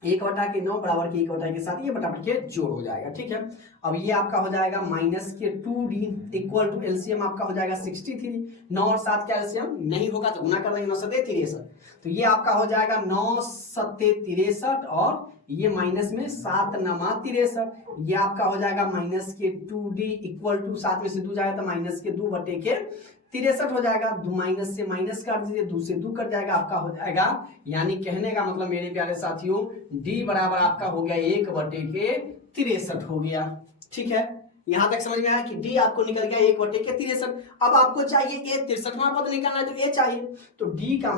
1/9 बराबर के 1/7, ये बटा के जोड़ हो जाएगा। ठीक है, अब ये आपका हो जाएगा माइनस के 2d इक्वल टू एलसीएम आपका हो जाएगा 63, 9 और 7 का एलसीएम नहीं होगा तो गुना कर देंगे, 9 7 63, तो ये आपका हो जाएगा 9 7 63 और ये माइनस में 7 9 63, ये आपका हो जाएगा माइनस के 2d इक्वल टू 7 में से 2 जाएगा तो माइनस के 2/63 हो जाएगा। 2 माइनस से माइनस काट दीजिए, 2 से 2 कट जाएगा, आपका हो जाएगा, यानी कहने का मतलब मेरे प्यारे साथियों d बराबर आपका हो गया 1/63 हो गया। ठीक है, यहां तक समझ में आया कि d आपको निकल गया 1/63। अब आपको चाहिए a, 63वां पद निकालना है तो a चाहिए, तो d का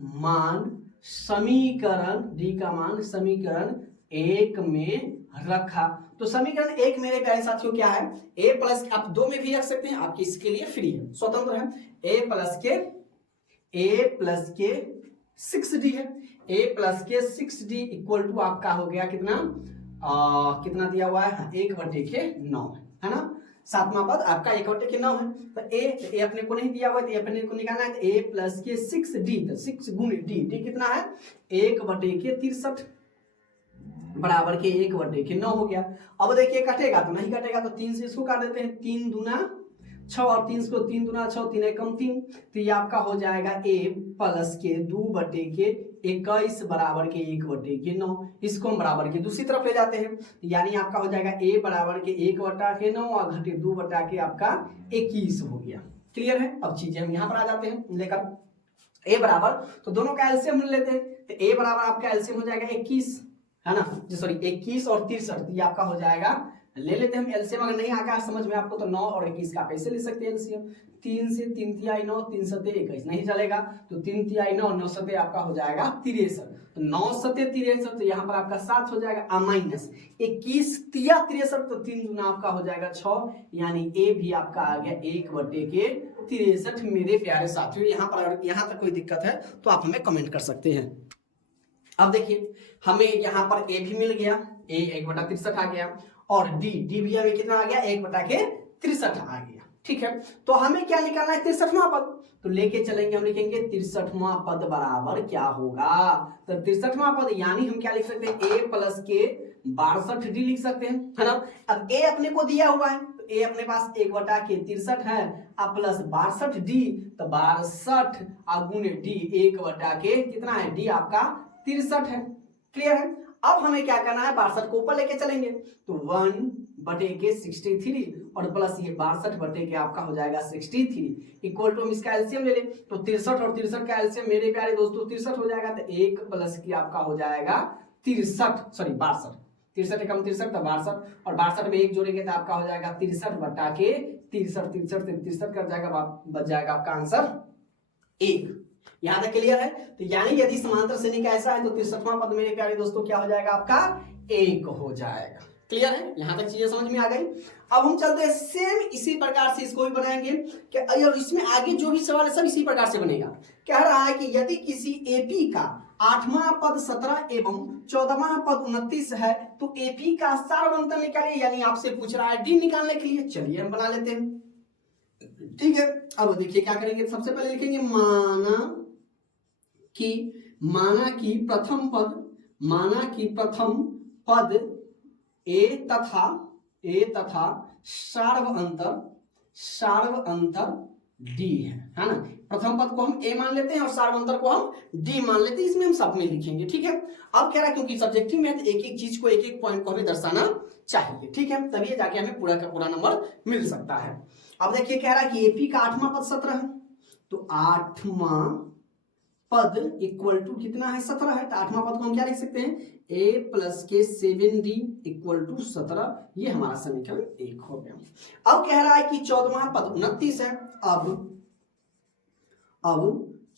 मान समीकरण 1 में रखा। तो समीकरण 1 मेरे प्यारे साथियों क्या है, a प्लस, आप 2 में भी रख सकते हैं, आपके इसके लिए फ्री है, स्वतंत्र है। a प्लस के 6d है, a प्लस के 6d इक्वल टू आपका हो गया कितना दिया हुआ है, 1/9 है ना। 7वां पद आपका 1/9 है, तो a अपने को नहीं दिया हुआ, तो अपने को निकालना है, तो a प्लस के 6d, तो 6 गुणे d कितना है, 1/63 बराबर के 1/9 हो गया। अब देखिए कटेगा तो नहीं कटेगा, तो 3 से इसको काट देते हैं, 3 दूना 6 और 3 को 3 दूना 6, 3 एकम 3, तो ये आपका हो जाएगा a प्लस के 2/21 बराबर के 1/9। इसको हम बराबर के दूसरी तरफ ले जाते हैं, यानी आपका हो जाएगा a बराबर के 1/9 और घटे 2 आपका 21 हो गया। क्लियर है। अब चीजें हम यहाँ पर आ जाते हैं लेकर a बराबर, तो दोनों का एलसीएम लेते हैं, तो a बराबर आपका एलसीएम हो जाएगा 21 है ना, सॉरी 21 और 63, ये आपका हो जाएगा, ले लेते हैं हम एलसीएम। अगर नहीं आगा समझ में आपको तो 9 और 21 का पैसे ले सकते हैं एलसीएम। 3 से 3 तिहाई 9, 3 सते 21 नहीं चलेगा, तो 3 तिहाई 9, 9 सते आपका हो जाएगा 63, तो 9 सते 63, तो यहाँ पर आपका 7 हो जाएगा, माइनस 21 तिया 63, तो 3 गुना आपका हो जाएगा 6, यानी ए भी आपका आ गया 1/63। मेरे प्यारे साथियों, यहाँ तक कोई दिक्कत है तो आप हमें कमेंट कर सकते हैं। अब देखिए हमें यहाँ पर a भी मिल गया, a 1/63 आ गया, और d भी हमें कितना आ गया, 1/63 आ गया। ठीक है, तो हमें क्या निकालना है, 63वां पद, तो लेके चलेंगे, हम लिखेंगे 63वां पद बराबर क्या होगा, तो 63वां पद यानी हम क्या लिख सकते हैं, a प्लस के 62d लिख सकते हैं, है ना। अब a अपने को दिया हुआ है, तो a अपने पास 1/63 है, अब प्लस 62d, तो 62 गुणे d, 1 कितना है, d आपका 63 है। क्लियर है। अब हमें क्या करना है, 62 को ऊपर लेके चलेंगे तो 1/63 और प्लस ये 62 के आपका हो जाएगा 63 इक्वल टू हम इसका एलसीएम ले लें तो 63 और 63 का एलसीएम मेरे प्यारे दोस्तों 63 हो जाएगा, तो 1 प्लस की आपका हो जाएगा 63 सॉरी 62, 63 एकम 63 तो 62 और 62 में 1 जोड़ेंगे तो आपका हो जाएगा 63 बटा के 63, 63 से 63 कर जाएगा, बच जाएगा आपका आंसर 1। यहां तक क्लियर है। तो यानी यदि समांतर श्रेणी का ऐसा है तो 63वां पद मेरे प्यारे दोस्तों क्या हो जाएगा आपका 1 हो जाएगा। क्लियर है, यहां तक चीजें समझ में आ गई। अब हम चलते हैं सेम इसी प्रकार से इसको भी बनाएंगे कि और इसमें आगे जो भी सवाल है सब इसी प्रकार से बनेगा। कह रहा है कि यदि किसी एपी का 8वां पद 17 एवं 14वां पद 29 है तो एपी का सारवंतर निकालिए, यानी आपसे पूछ रहा है डी निकालने के लिए। चलिए हम बना लेते हैं, ठीक है। अब देखिए क्या करेंगे, सबसे पहले लिखेंगे माना कि प्रथम पद ए तथा सार्वअंतर डी है ना। प्रथम पद को हम ए मान लेते हैं और सार्वअंतर को हम डी मान लेते हैं, इसमें हम सब में लिखेंगे, ठीक है। अब कह रहा है क्योंकि सब्जेक्टिव में एक एक चीज को एक एक पॉइंट को हमें दर्शाना चाहिए, ठीक है, तभी जाके हमें पूरा का पूरा नंबर मिल सकता है। अब देखिए कह रहा है कि एपी का 8वां पद 17 है तो 8वां पद इक्वल टू कितना है 17 है, तो 8वां पद को हम क्या लिख सकते हैं a प्लस के 7d इक्वल टू 17, ये हमारा समीकरण 1 हो गया। अब कह रहा है कि 14वां पद 29 है, अब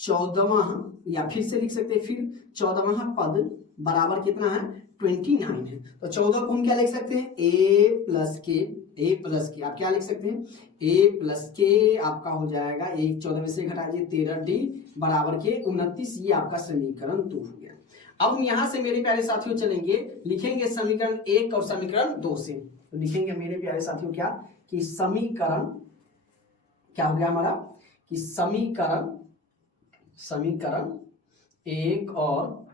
14वां या फिर से लिख सकते हैं, फिर 14वां पद बराबर कितना है 29 है, तो 14 को हम क्या लिख सकते हैं a प्लस के आप क्या लिख सकते हैं a प्लस के आपका हो जाएगा 1 14 में से घटा दीजिए 13d बराबर के 29, ये आपका समीकरण 2 हो गया। अब हम यहां से मेरे प्यारे साथियों चलेंगे, लिखेंगे समीकरण 1 और समीकरण 2 से, तो लिखेंगे मेरे प्यारे साथियों क्या कि समीकरण क्या हो गया हमारा कि समीकरण 1 और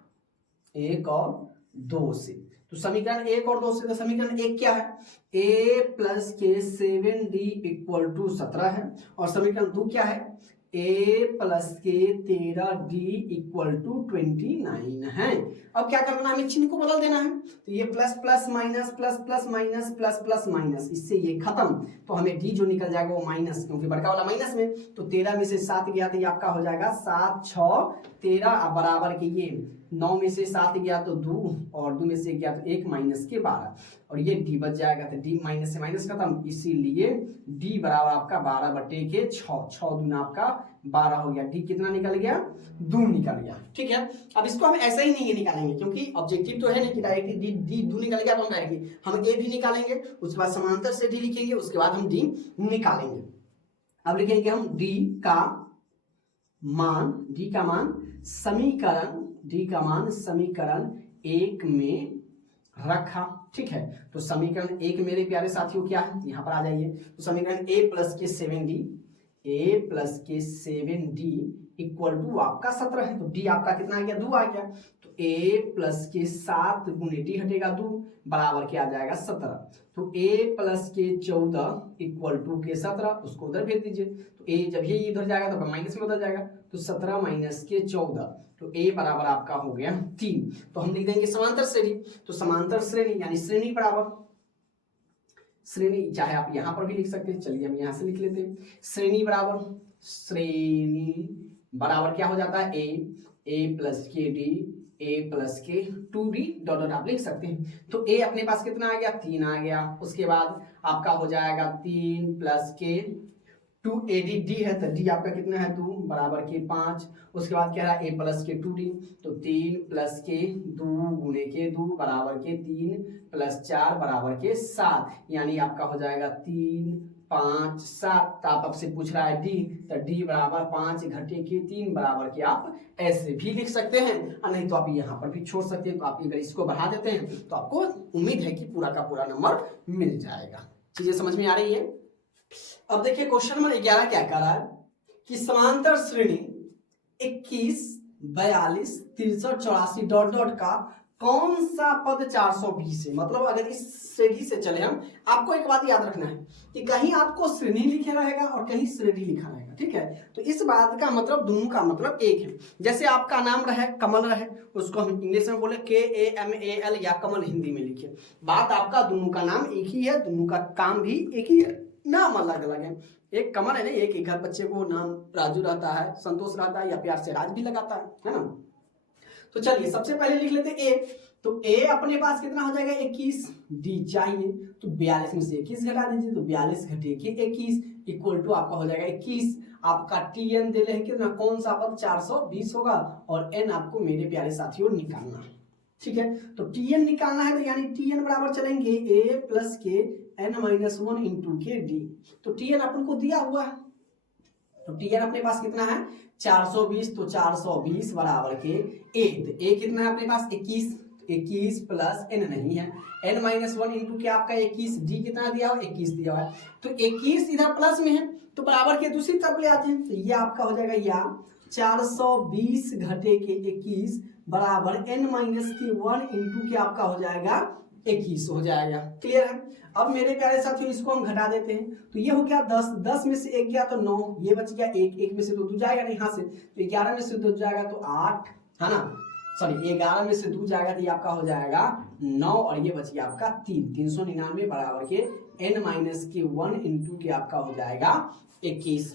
2 से, तो समीकरण 1 और 2 से, तो समीकरण 1 क्या है a प्लस के 7d इक्वल टू 17 है और समीकरण 2 क्या है a प्लस के 13d इक्वल टू 29 है। अब क्या करना है, हमें चिन्ह को बदल देना है, तो ये plus plus minus plus plus minus plus plus minus, इससे ये खत्म, तो हमें d जो निकल जाएगा वो माइनस, क्योंकि बड़का वाला माइनस में, तो 13 में से 7 गया तो ये आपका हो जाएगा 7 6 13 बराबर के ये 9 में से 7 गया तो 2 और 2 में से गया तो 1 माइनस के 12 और ये d बच जाएगा, तो d माइनस से माइनस खत्म, इसीलिए d बराबर आपका 12 बटे के 6 6 दूना आपका 12 हो गया, d कितना निकल गया 2 निकल गया, ठीक है। अब इसको हम ऐसे ही नहीं निकालेंगे क्योंकि ऑब्जेक्टिव तो है नहीं कि डायरेक्टली d 2 निकल गया तो हम डायरेक्टली हम a भी निकालेंगे, उसके बाद समांतर से d लिखेंगे, उसके बाद हम d निकालेंगे। अब लिखेंगे हम d का मान समीकरण 1 में रखा, ठीक है। तो समीकरण 1 मेरे प्यारे साथियों क्या है, यहाँ पर आ जाइए, तो समीकरण a प्लस के 7d इक्वल टू आपका 17 है, तो d आपका कितना आ गया 2 आ गया, तो a प्लस के 7 गुणे d हटेगा 2 बराबर क्या आ जाएगा 17, तो a प्लस के 14 इक्वल टू के 17, उसको उधर भेज दीजिए, तो a जब ये इधर जाएगा तो माइनस में बदल जाएगा, तो 17 माइनस के 14, तो a बराबर आपका हो गया 3, तो हम लिख देंगे समांतर श्रेणी, तो समांतर श्रेणी यानी श्रेणी बराबर श्रेणी, चाहे आप यहां पर भी लिख सकते हैं, चलिए हम यहां से लिख लेते हैं, श्रेणी बराबर क्या हो जाता है a प्लस के d a प्लस के 2d डॉट डॉट आप लिख सकते हैं, तो a अपने पास कितना आ गया 3 आ गया, उसके बाद आपका हो जाएगा 3 प्लस के 2ad d है, तो d आपका कितना है 2 बराबर के 5, उसके बाद क्या है a प्लस के 2d, तो 3 प्लस के 2 गुणे के 2 बराबर के 3 प्लस 4 बराबर के 7, यानी आपका हो जाएगा 3 5 7, तो आप आपसे पूछ रहा है d, तो d बराबर 5 घटे के 3 बराबर के आप ऐसे भी लिख सकते हैं, और नहीं तो आप यहाँ पर भी छोड़ सकते हैं, तो आप अगर इसको बढ़ा देते हैं तो आपको उम्मीद है कि पूरा का पूरा नंबर मिल जाएगा। चीजें समझ में आ रही है। अब देखिए क्वेश्चन नंबर 11 क्या कह रहा है कि समांतर श्रेणी 21 42 63 84 डॉट डॉट का कौन सा पद 420 है, मतलब अगर इस श्रेणी से चले हम, आपको एक बात याद रखना है कि कहीं आपको श्रेणी लिखा रहेगा और कहीं श्रेणी लिखा रहेगा, ठीक है। तो इस बात का मतलब दोनों का मतलब एक है। जैसे आपका नाम रहे कमल रहे, उसको हम इंग्लिश में बोले KAMAL या कमल हिंदी में लिखे, बात आपका दोनों का नाम एक ही है, दोनों का काम भी एक ही है, नाम अलग अलग है। एक कमल है ना, एक घर बच्चे को नाम राजू रहता है, संतोष रहता है, या प्यार से राज भी लगाता है ना। तो चलिए सबसे पहले लिख लेते हैं ए। तो ए अपने पास कितना हो जाएगा 21, डी चाहिए तो 42 में से 21 घटा दीजिए, तो 42 घटे के 21 इक्वल टू आपका हो जाएगा 21। आपका टीएन दे रहे कितना, कौन सा पद 420 होगा, और एन आपको मेरे प्यारे साथियों निकालना है, ठीक है। तो टीएन निकालना है, तो यानी टीएन बराबर चलेंगे ए प्लस के एन माइनस 1 इंटू के डी। तो टीएन अपन को दिया हुआ है, तो टीएन अपने पास कितना है 420, तो 420 बराबर के ए, तो ए कितना है अपने पास 21, 21 प्लस एन नहीं है, एन माइनस 1 इंटू क्या आपका 21, डी कितना दिया हुआ 21 दिया हुआ है, तो 21 इधर प्लस में है तो बराबर के दूसरी तरफ ले आते हैं, तो ये आपका हो जाएगा या 420 घटे के 21 बराबर एन माइनस के 1 इंटू के आपका हो जाएगा 21 हो जाएगा। क्लियर है। अब मेरे प्यारे साथियों इसको हम घटा देते हैं, तो ये हो गया 10, 10 में से 1 गया तो 9, ये बच गया 1, 1 में से 2 जाएगा नहीं यहाँ से, तो 11 में से 2 जाएगा तो 8 है ना, सॉरी 11 में से 2 जाएगा तो ये आपका हो जाएगा 9, और ये बच गया आपका 3, 399 बराबर के n माइनस के 1 इंटू के आपका हो जाएगा 21।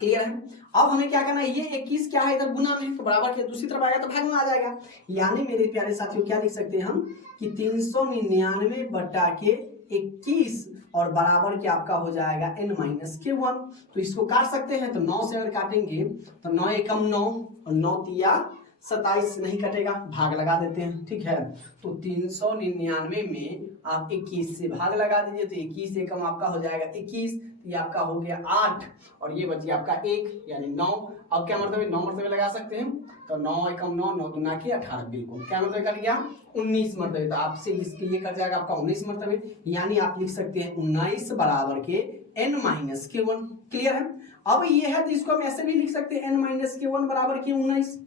क्लियर है। अब हमें क्या करना है, ये 21 क्या है इधर गुना में, तो बराबर के दूसरी तरफ आएगा तो भाग में आ जाएगा, यानी मेरे प्यारे साथियों क्या लिख सकते हैं हम कि 399 बटा के 21 और बराबर के आपका हो जाएगा n माइनस के 1। तो इसको काट सकते हैं, तो 9 से अगर काटेंगे तो 9 एकम 9 और 9 तिया 27 नहीं कटेगा, भाग लगा देते हैं, ठीक है। तो 399 में आप 21 से भाग लगा दीजिए, तो 21 एकम आपका हो जाएगा 21, ये आपका हो गया 8 और ये बच गया आपका 1 यानी 9। अब क्या मरतबे 9 मरतबे लगा सकते हैं, तो 9 एकम 9, 9 दूना के 18, बिल्कुल क्या मरतबे कट गया 19 मरतबे, तो आपसे इसके ये कट जाएगा आपका 19 मरतबे, यानी आप लिख सकते हैं 19 बराबर के n माइनस के 1। क्लियर है। अब ये है तो इसको हम ऐसे भी लिख सकते हैं n माइनस के 1 बराबर के 19।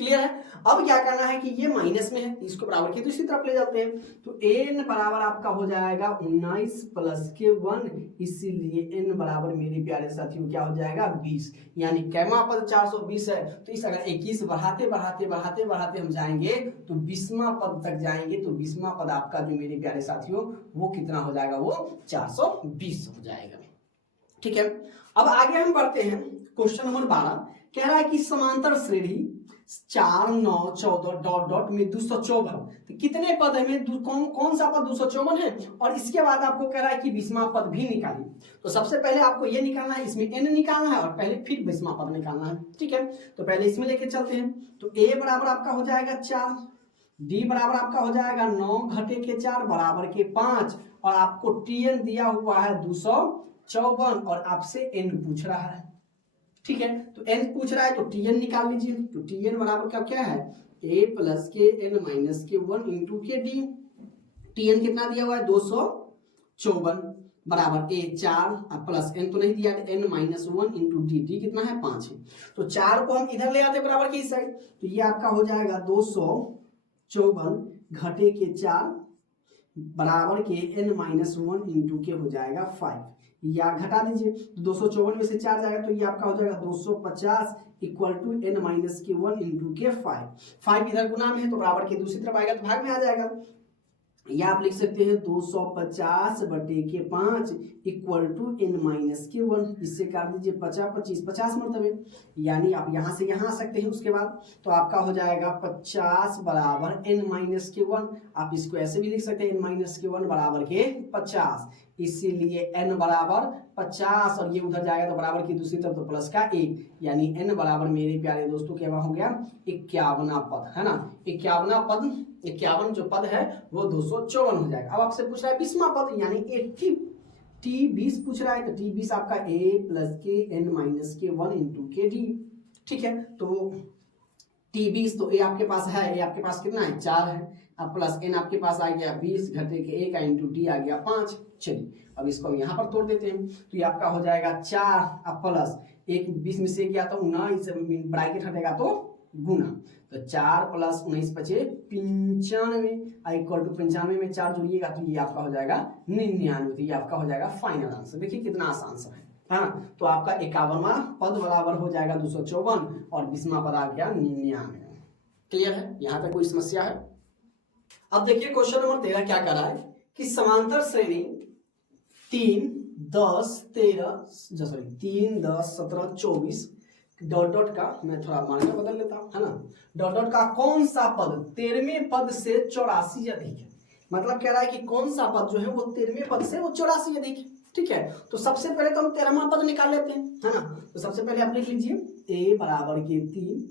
क्लियर है। अब क्या करना है कि ये माइनस में है, इसको बराबर की दूसरी तरफ ले जाते हैं, तो n बराबर आपका हो जाएगा 19 प्लस के 1, इसीलिए n बराबर मेरे प्यारे साथियों क्या हो जाएगा 20, यानी कैमा पद 420 है, तो इस अगर 21 बढ़ाते बढ़ाते बढ़ाते बढ़ाते हम जाएंगे तो 20वां पद तक जाएंगे, तो 20वां पद आपका जो मेरे प्यारे साथियों वो कितना हो जाएगा, वो 420 हो जाएगा। ठीक है। अब आगे हम बढ़ते हैं, क्वेश्चन नंबर 12 कह रहा है कि समांतर श्रेणी 4 9 14 डॉट डॉट में 254, तो कितने पद है में कौन सा पद 254 है, और इसके बाद आपको कह रहा है कि 20वां पद भी निकालिए। तो सबसे पहले आपको ये निकालना है, इसमें n निकालना है और पहले फिर 20वां पद निकालना है। ठीक है, तो पहले इसमें लेके चलते हैं, तो a बराबर आपका हो जाएगा 4, d बराबर आपका हो जाएगा 9 घटे के 4 बराबर के 5, और आपको tn दिया हुआ है 254 और आपसे n पूछ रहा है। ठीक है, तो n पूछ रहा है तो tn निकाल लीजिए, तो tn बराबर का क्या है a प्लस के n माइनस के 1 इंटू के d। tn कितना दिया हुआ है 254 बराबर a 4 प्लस n तो नहीं दिया है n माइनस 1 इंटू d कितना है 5 है, तो 4 को हम इधर ले आते बराबर की इस साइड, तो ये आपका हो जाएगा 254 घटे के 4 बराबर के n माइनस 1 इंटू के हो जाएगा 5, या घटा दीजिए, 254 में से 4 जाएगा तो ये आपका हो जाएगा 250 इक्वल टू n माइनस के 1 इंटू के 5 इधर गुना में है तो बराबर के दूसरी तरफ आएगा तो भाग में आ जाएगा, या आप लिख सकते हैं 250 बटे के 5 इक्वल टू n माइनस के 1, इससे काट दीजिए 50 25 50 मरतबे, यानी आप यहाँ से यहाँ आ सकते हैं। उसके बाद तो आपका हो जाएगा 50 बराबर n माइनस के 1, आप इसको ऐसे भी लिख सकते हैं n माइनस के 1 बराबर के 50, इसीलिए n बराबर 50 और ये उधर जाएगा तो बराबर की दूसरी तरफ तो प्लस का 1, यानी n बराबर मेरे प्यारे दोस्तों क्या हो गया 51वां पद है ना, 51वां पद 51 जो पद है वो 254 हो जाएगा। अब आपसे पूछ रहा है 20वां पद यानी 80 t20 पूछ रहा है, तो t20 आपका a प्लस के n माइनस के 1 इंटू के d। ठीक है, तो t20 तो a आपके पास है, a आपके पास कितना है 4 है, अब प्लस n आपके पास आ गया 20 घटे के 1 इंटू d आ गया 5। चलिए अब इसको हम यहाँ पर तोड़ देते हैं, तो ये आपका हो जाएगा 4 अब प्लस 1 20 में से गया तो 19 ब्रैकेट हटेगा तो गुना, तो 4 प्लस 19 बचे 95 इक्वल टू 95 में 4 जुड़िएगा तो ये आपका हो जाएगा 99। तो ये आपका हो जाएगा फाइनल आंसर। देखिए कितना आसान सा है हाँ। तो आपका 51वां पद बराबर हो जाएगा 254 और 20वां पद आ गया 99। क्लियर है? यहाँ पे कोई समस्या है? अब देखिए क्वेश्चन नंबर 13 क्या कर रहा है कि समांतर श्रेणी 3, 10, 17, 24 डॉट डॉट का, मैं थोड़ा मार्कर बदल लेता हूं है ना, डॉट डॉट का कौन सा पद 13वें पद से 84 अधिक है। मतलब कह रहा है कि कौन सा पद जो है वो 13वें पद से वो 84 अधिक है। ठीक है, तो सबसे पहले तो हम 13वां पद निकाल लेते हैं है ना। तो सबसे पहले आप लिख लीजिए a बराबर के 3,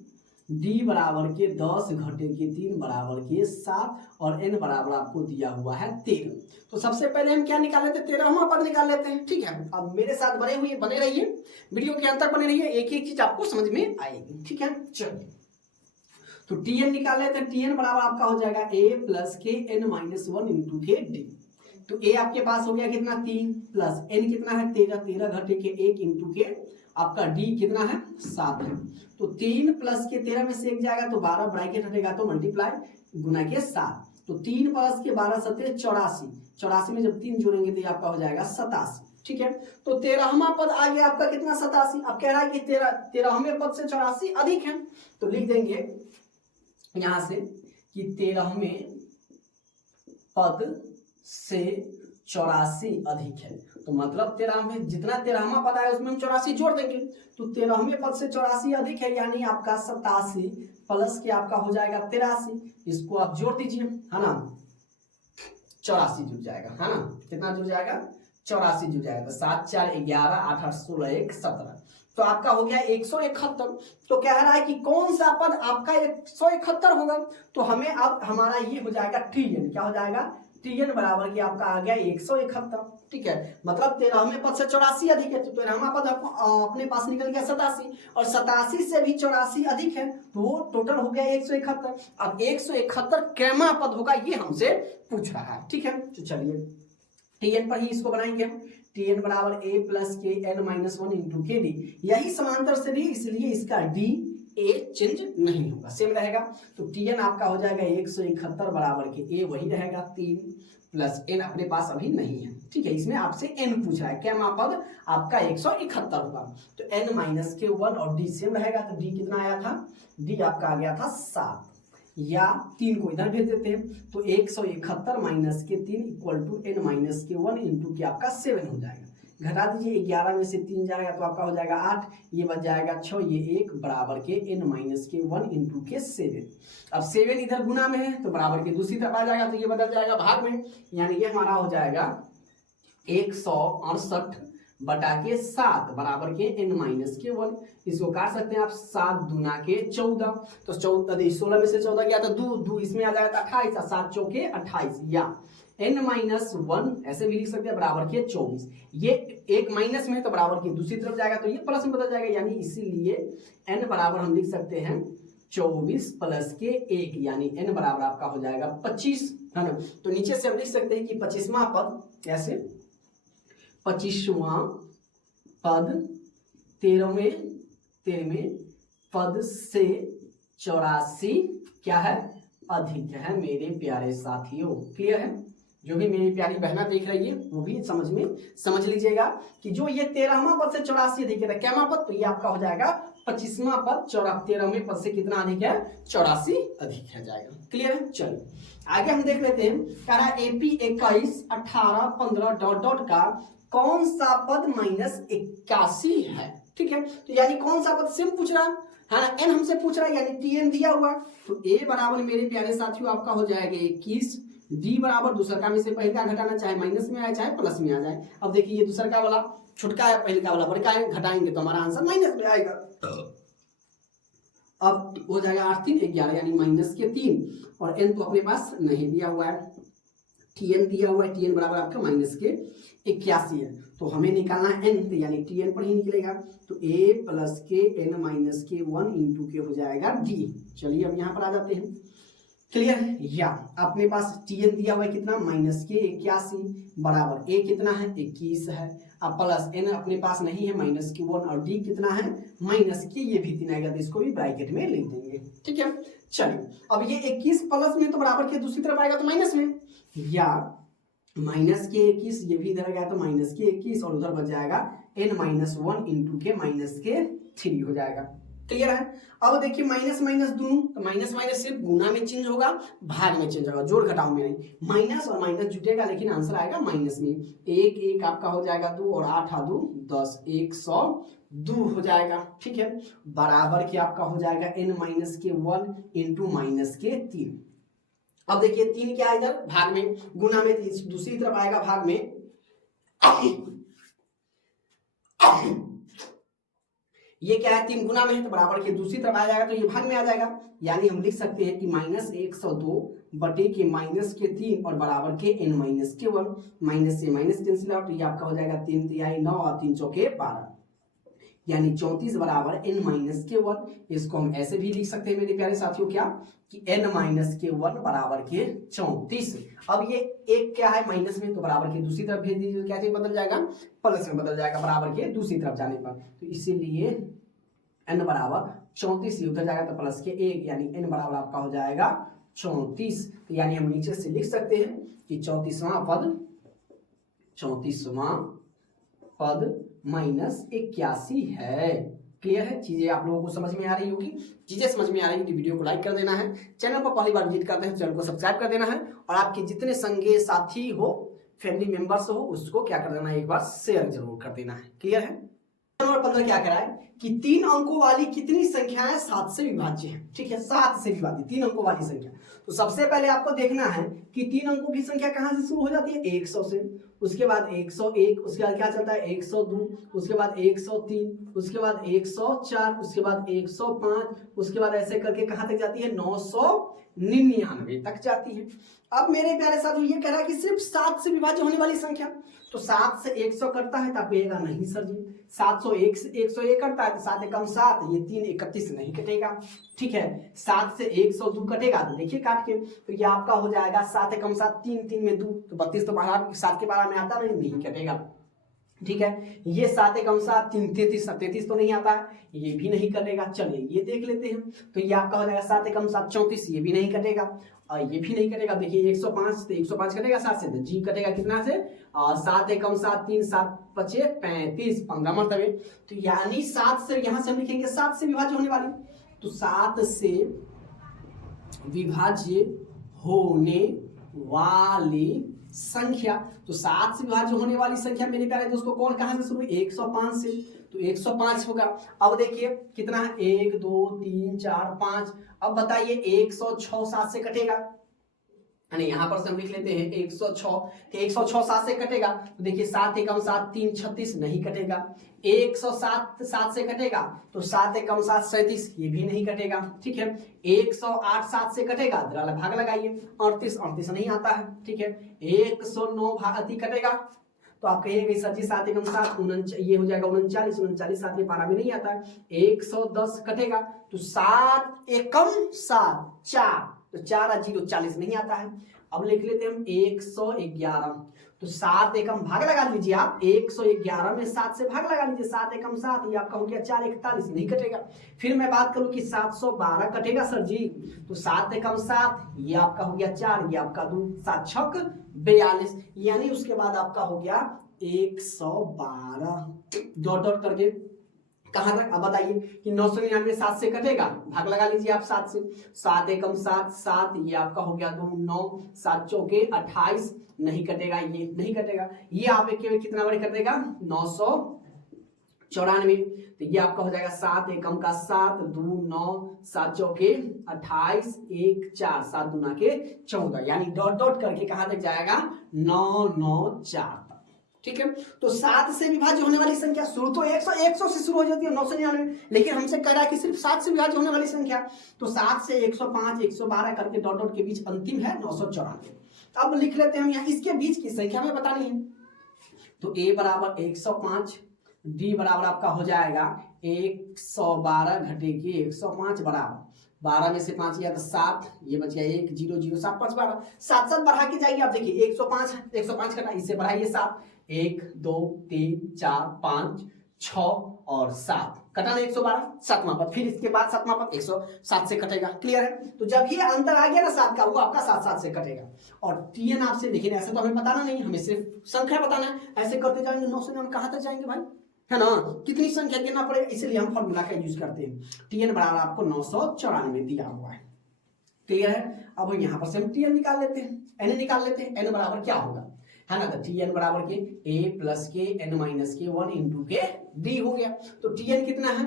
d बराबर के 10 घटे के 3 बराबर के 7 और n बराबर आपको दिया हुआ है 13। तो सबसे पहले हम क्या निकाल लेते हैं? 13वां पद निकाल लेते हैं। ठीक है, अब मेरे साथ बने रहिए, वीडियो के अंत तक बने रहिए, एक एक चीज आपको समझ में आएगी। ठीक है, चलिए तो tn निकाल लेते हैं। tn बराबर आपका हो जाएगा a प्लस के n माइनस 1 इंटू के d। तो a आपके पास हो गया कितना 3 प्लस n कितना है 13, 13 घटे के 1 इंटू के आपका d कितना है 7 है। तो 3 प्लस के 13 में से 1 जाएगा तो 12 ब्रैकेट हटेगा तो मल्टीप्लाई गुना के 7। तो 3 प्लस के 12 सत्ते 84, 84 में जब 3 जोड़ेंगे तो आपका हो जाएगा 87। ठीक है, तो 13वां पद आ गया आपका कितना 87। अब कह रहा है कि 13वें पद से 84 अधिक है। तो लिख देंगे यहां से कि 13वें पद से 84 अधिक है। तो मतलब 13वें जितना 13वां पद आया उसमें हम 84 जोड़ देंगे। तो 13वें पद से 84 अधिक है यानी आपका 87 प्लस के आपका हो जाएगा 83। इसको आप जोड़ दीजिए है ना, 84 जुड़ जाएगा है ना। कितना जुड़ जाएगा? 84 जुड़ जाएगा। तो 7 4 11 8 8 16 1 17। तो आपका हो गया 171। तो कह रहा है कि कौन सा पद आपका 171 होगा। तो हमें अब हमारा ये हो जाएगा tn। क्या हो जाएगा? tn बराबर की आपका आ गया 171। ठीक है, मतलब 13वें पद से 84 अधिक है। तो 13वां पद अपने पास निकल गया 87 और 87 से भी 84 अधिक है तो वो टोटल हो गया 171। अब 171 कैमा पद होगा ये हमसे पूछ रहा है। ठीक है, तो चलिए tn पर ही इसको बनाएंगे हम। tn बराबर a प्लस के n माइनस 1 इंटू के डी। यही समांतर श्रेणी इसलिए इसका d a चेंज नहीं होगा, सेम रहेगा। तो tn आपका हो जाएगा 171 बराबर के a वही रहेगा 3 प्लस n अपने पास अभी नहीं है। ठीक है, इसमें आपसे n पूछ रहा है, क्या पद आपका 171 होगा। तो n माइनस के 1 और d सेम रहेगा। तो d कितना आया था? d आपका आ गया था 7 या 3 को इधर भेज देते हैं। तो 171 माइनस के 3 इक्वल टू n माइनस के 1 इंटू के आपका 7 हो जाएगा। घटा दीजिए, 11 में से 3 जाएगा तो आपका हो जाएगा 8, ये बच जाएगा 6, ये 1 बराबर के n माइनस के 1 इंटू के 7। अब 7 इधर गुना में है तो बराबर के दूसरी तरफ आ जाएगा तो ये बदल जाएगा भाग में, यानी ये हमारा हो जाएगा 168 बटा के 7 बराबर के n माइनस के 1। इसको काट सकते हैं आप, 7 दूना के 14। तो 16 में से 14 गया तो 2 इसमें आ जाएगा 28 और 7 चौके 28 या n माइनस 1 ऐसे भी लिख सकते हैं बराबर के 24। ये एक माइनस में है तो बराबर की दूसरी तरफ जाएगा तो ये प्लस में बदल जाएगा, यानी इसीलिए n बराबर हम लिख सकते हैं 24 प्लस के 1 यानी n बराबर आपका हो जाएगा 25 है ना। तो नीचे से हम लिख सकते हैं कि 25वां पद कैसे, 25वां पद 13वें पद से 84 क्या है? अधिक है मेरे प्यारे साथियों। क्लियर है? जो भी मेरी प्यारी बहना देख रही है वो भी समझ लीजिएगा कि जो ये 13वां पद से 84 अधिक है क्या पद, तो ये आपका हो जाएगा 25वां पद 13वें पद से कितना अधिक है? 84 अधिक है जाएगा। क्लियर है? चलिए आगे हम देख लेते हैं। कह रहा AP 21 18 15 डॉट डॉट का कौन सा पद -81 है। ठीक है, तो यानी कौन सा पद सेम पूछ रहा है ना, n हमसे पूछ रहा है यानी tn दिया हुआ। तो a बराबर मेरे प्यारे साथियों आपका हो जाएगा 21, d बराबर दूसरा का में से पहले का घटाना चाहे माइनस में आए चाहे प्लस में आ जाए। अब देखिए ये दूसरा का वाला छुटका है, पहले का वाला बड़का है, घटाएंगे तो हमारा आंसर माइनस में आएगा। अब हो जाएगा 8 3 11 यानी माइनस के 3 और n तो अपने पास नहीं दिया हुआ है, tn दिया हुआ है। tn बराबर आपका माइनस के 81 है। तो हमें निकालना है n, यानी tn पर ही निकलेगा। तो a प्लस के n माइनस के 1 इंटू के हो जाएगा d। चलिए अब यहाँ पर आ जाते हैं। क्लियर है? या अपने पास tn दिया हुआ है कितना? माइनस के 81 बराबर a कितना है? 21 है। अब प्लस n अपने पास नहीं है माइनस के 1 और d कितना है? माइनस के, ये भी 3 आएगा तो इसको भी ब्रैकेट में लिख देंगे। ठीक है, चलिए अब ये 21 प्लस में तो बराबर के दूसरी तरफ आएगा तो माइनस में, या माइनस के 21 ये भी इधर गया तो माइनस के 21 और उधर बच जाएगा n-1 इंटू के माइनस के 3 हो जाएगा। क्लियर है। अब देखिए माइनस माइनस दोनों, तो माइनस माइनस सिर्फ गुना में चेंज होगा, भाग में चेंज होगा, जोड़ घटाव में नहीं। माइनस और माइनस जुटेगा लेकिन आंसर आएगा माइनस में। एक एक आपका हो जाएगा 2 और 8 2 10 102 हो जाएगा। ठीक है, बराबर के आपका हो जाएगा n-1 इंटू माइनस के 3। अब देखिए 3 क्या है इधर भाग में, गुना में दूसरी तरफ आएगा भाग में। ये क्या है 3 गुना में है तो बराबर के दूसरी तरफ आ जाएगा तो ये भाग में आ जाएगा, यानी हम लिख सकते हैं कि -102 बटे के माइनस के 3 और बराबर के n-1। माइनस से माइनस कैंसिल आउट, ये आपका हो जाएगा 3 तिहाई 9 और 3 चौके 12, यानी 34 बराबर n-1। इसको हम ऐसे भी लिख सकते हैं मेरे प्यारे साथियों क्या कि n-1 बराबर के 34। अब ये एक क्या है माइनस में तो बराबर के दूसरी तरफ भेज दीजिए, क्या चीज बदल जाएगा, प्लस में बदल जाएगा बराबर के दूसरी तरफ जाने पर। तो इसीलिए n बराबर 34 उधर जाएगा तो प्लस के 1, यानी n बराबर आपका हो जाएगा 34। तो यानी हम नीचे से लिख सकते हैं कि 34वां पद -81 है। क्लियर है, चीजें आप लोगों को समझ में आ रही होगी। चीजें समझ में आ रही है तो वीडियो को लाइक कर देना है, चैनल पर पहली बार विजिट करते हैं चैनल को सब्सक्राइब कर देना है, और आपके जितने संगे साथी हो, फैमिली मेंबर्स हो, उसको क्या कर देना है, एक बार शेयर जरूर कर देना है। क्लियर है। नंबर 15 क्या कराए कि 3 अंकों वाली कितनी संख्याएं 7 से विभाज्य है। ठीक है, 7 से विभाज्य 3 अंकों वाली संख्या। तो सबसे पहले आपको देखना है कि 3 अंकों की संख्या कहां से शुरू हो जाती है, 100 से, उसके बाद 101, उसके बाद क्या चलता है 102, उसके बाद 103, उसके बाद 104, उसके बाद 105, उसके बाद ऐसे करके कहां तक जाती है 999 तक जाती है। अब मेरे प्यारे साथियों ये कह रहा है कि सिर्फ 7 से विभाज्य होने वाली संख्या, तो 7 से 100 करता है तो आप कहेगा नहीं सर जी, 701 से 101 करता है तो 7 एकम 7, ये 3 31 नहीं कटेगा। ठीक है, 7 से 102 कटेगा तो देखिए काट के, तो ये आपका हो जाएगा 7 एकम 7, 3 3 में 2 तो 32, तो 7 के 12 में आता नहीं कटेगा। ठीक है, ये 7 एकम 7 3 33 तो नहीं आता है, ये भी नहीं कटेगा। चलिए ये देख लेते हैं, तो ये आपका हो जाएगा 7 एकम 7 34, ये भी नहीं कटेगा और ये भी नहीं कटेगा। देखिए 105 तो 105 कटेगा 7 से, तो जी कटेगा कितना से 7 एकम 7 3 7 5 35 15 मरतबे। तो यानी 7 से यहां से हम लिखेंगे 7 से विभाज्य होने वाली, तो 7 से विभाज्य होने वाली संख्या, तो 7 से विभाज्य होने वाली संख्या मेरे प्यारे दोस्तों कौन कहां से शुरू हुई 105 से, तो 105 होगा। अब देखिए कितना है 1 2 3 4 5, अब बताइए 106 7 से कटेगा, यानी यहां पर से हम लिख लेते हैं 106, कि 106 7 से कटेगा तो देखिए 7 एकम 7 3 36 नहीं कटेगा। 107 7 से कटेगा तो 7 एकम 7 37, ये भी नहीं कटेगा। ठीक है, 108 7 से कटेगा, भाग लगाइए 38 38 नहीं आता है। ठीक है, 109 भाग कटेगा तो आप कहिएगा सर जी 7 एकम 7 ये हो जाएगा 39 39 7 ये पारा में नहीं आता है। 110 कटेगा तो 7 एकम 7 4, तो 4 और 0 40 नहीं आता है। अब लिख लेते हैं हम 111, तो 7 एकम भाग लगा लीजिए आप, 111 में 7 से भाग लगा लीजिए, 7 एकम 7 ये आपका हो गया 4 41 नहीं कटेगा। फिर मैं बात करूं कि 712 कटेगा सर जी, तो 7 एकम 7 ये आपका हो गया 4, ये आपका 2 7 छक 42, यानी उसके बाद आपका हो गया 112 डॉट करके कहां तक। अब बताइए कि 999 7 से कटेगा, भाग लगा लीजिए आप 7 से, 7 एकम 7 7 ये आपका हो गया 2 9 7 चौके 28 नहीं कटेगा, ये नहीं कटेगा। ये आप एक कितना बार कर देगा 994, तो ये आपका हो जाएगा 7 एकम का 7 2 9 7 चौके 28 1 4 7 दूना के 14, यानी डॉट डॉट करके कहां तक जाएगा 994। ठीक है, तो 7 से विभाज्य होने वाली संख्या शुरू तो 100 से शुरू हो जाती है 999, लेकिन हमसे कह रहा है कि सिर्फ 7 से विभाज्य होने वाली संख्या, तो 7 से 105 112 करके डॉट डॉट के बीच अंतिम है 994। अब लिख लेते हैं हम यहाँ इसके बीच की संख्या हमें बतानी है, तो a बराबर 105, d बराबर आपका हो जाएगा 112 घटे के 105 बराबर 12 में से 5 गया तो 7, ये बच गया 1 0 0 7 5 12, 7 7 बढ़ा के जाइए। आप देखिए 105 करना, इससे बढ़ाइए 7 1 2 3 4 5 6 और 7, कटा ना 112, सातवां पद, फिर इसके बाद सातवां पद 107 से कटेगा। क्लियर है? तो जब ये अंतर आ गया ना 7 का, वो आपका 7 से कटेगा। और टीएन आपसे, लेकिन ऐसे तो हमें बताना नहीं, हमें सिर्फ संख्या बताना है। ऐसे करते जाएंगे 9 से हम कहां तक जाएंगे भाई, है ना? कितनी संख्या गिनना पड़ेगा, इसलिए हम फॉर्मूला का यूज करते हैं। टीएन बराबर आपको 994 दिया हुआ है। क्लियर है? अब यहां पर से हम टीएन निकाल लेते हैं, एन निकाल लेते हैं। एन बराबर क्या होगा, है ना? तो टीएन बराबर के a प्लस के n माइनस के 1 इंटू के d हो गया। तो टीएन कितना है,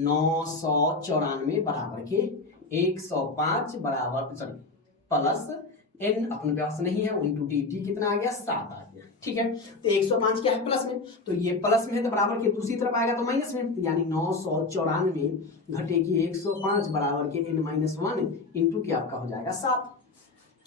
994 बराबर के 105 बराबर, सॉरी प्लस n अपने पास नहीं है, इंटू डी, डी कितना आ गया, 7 आ गया। ठीक है? तो 105 क्या है, प्लस में, तो ये प्लस में है तो बराबर के दूसरी तरफ आएगा तो माइनस में, तो यानी 994 घटे की 105 बराबर के n माइनस 1 इंटू के आपका हो जाएगा 7।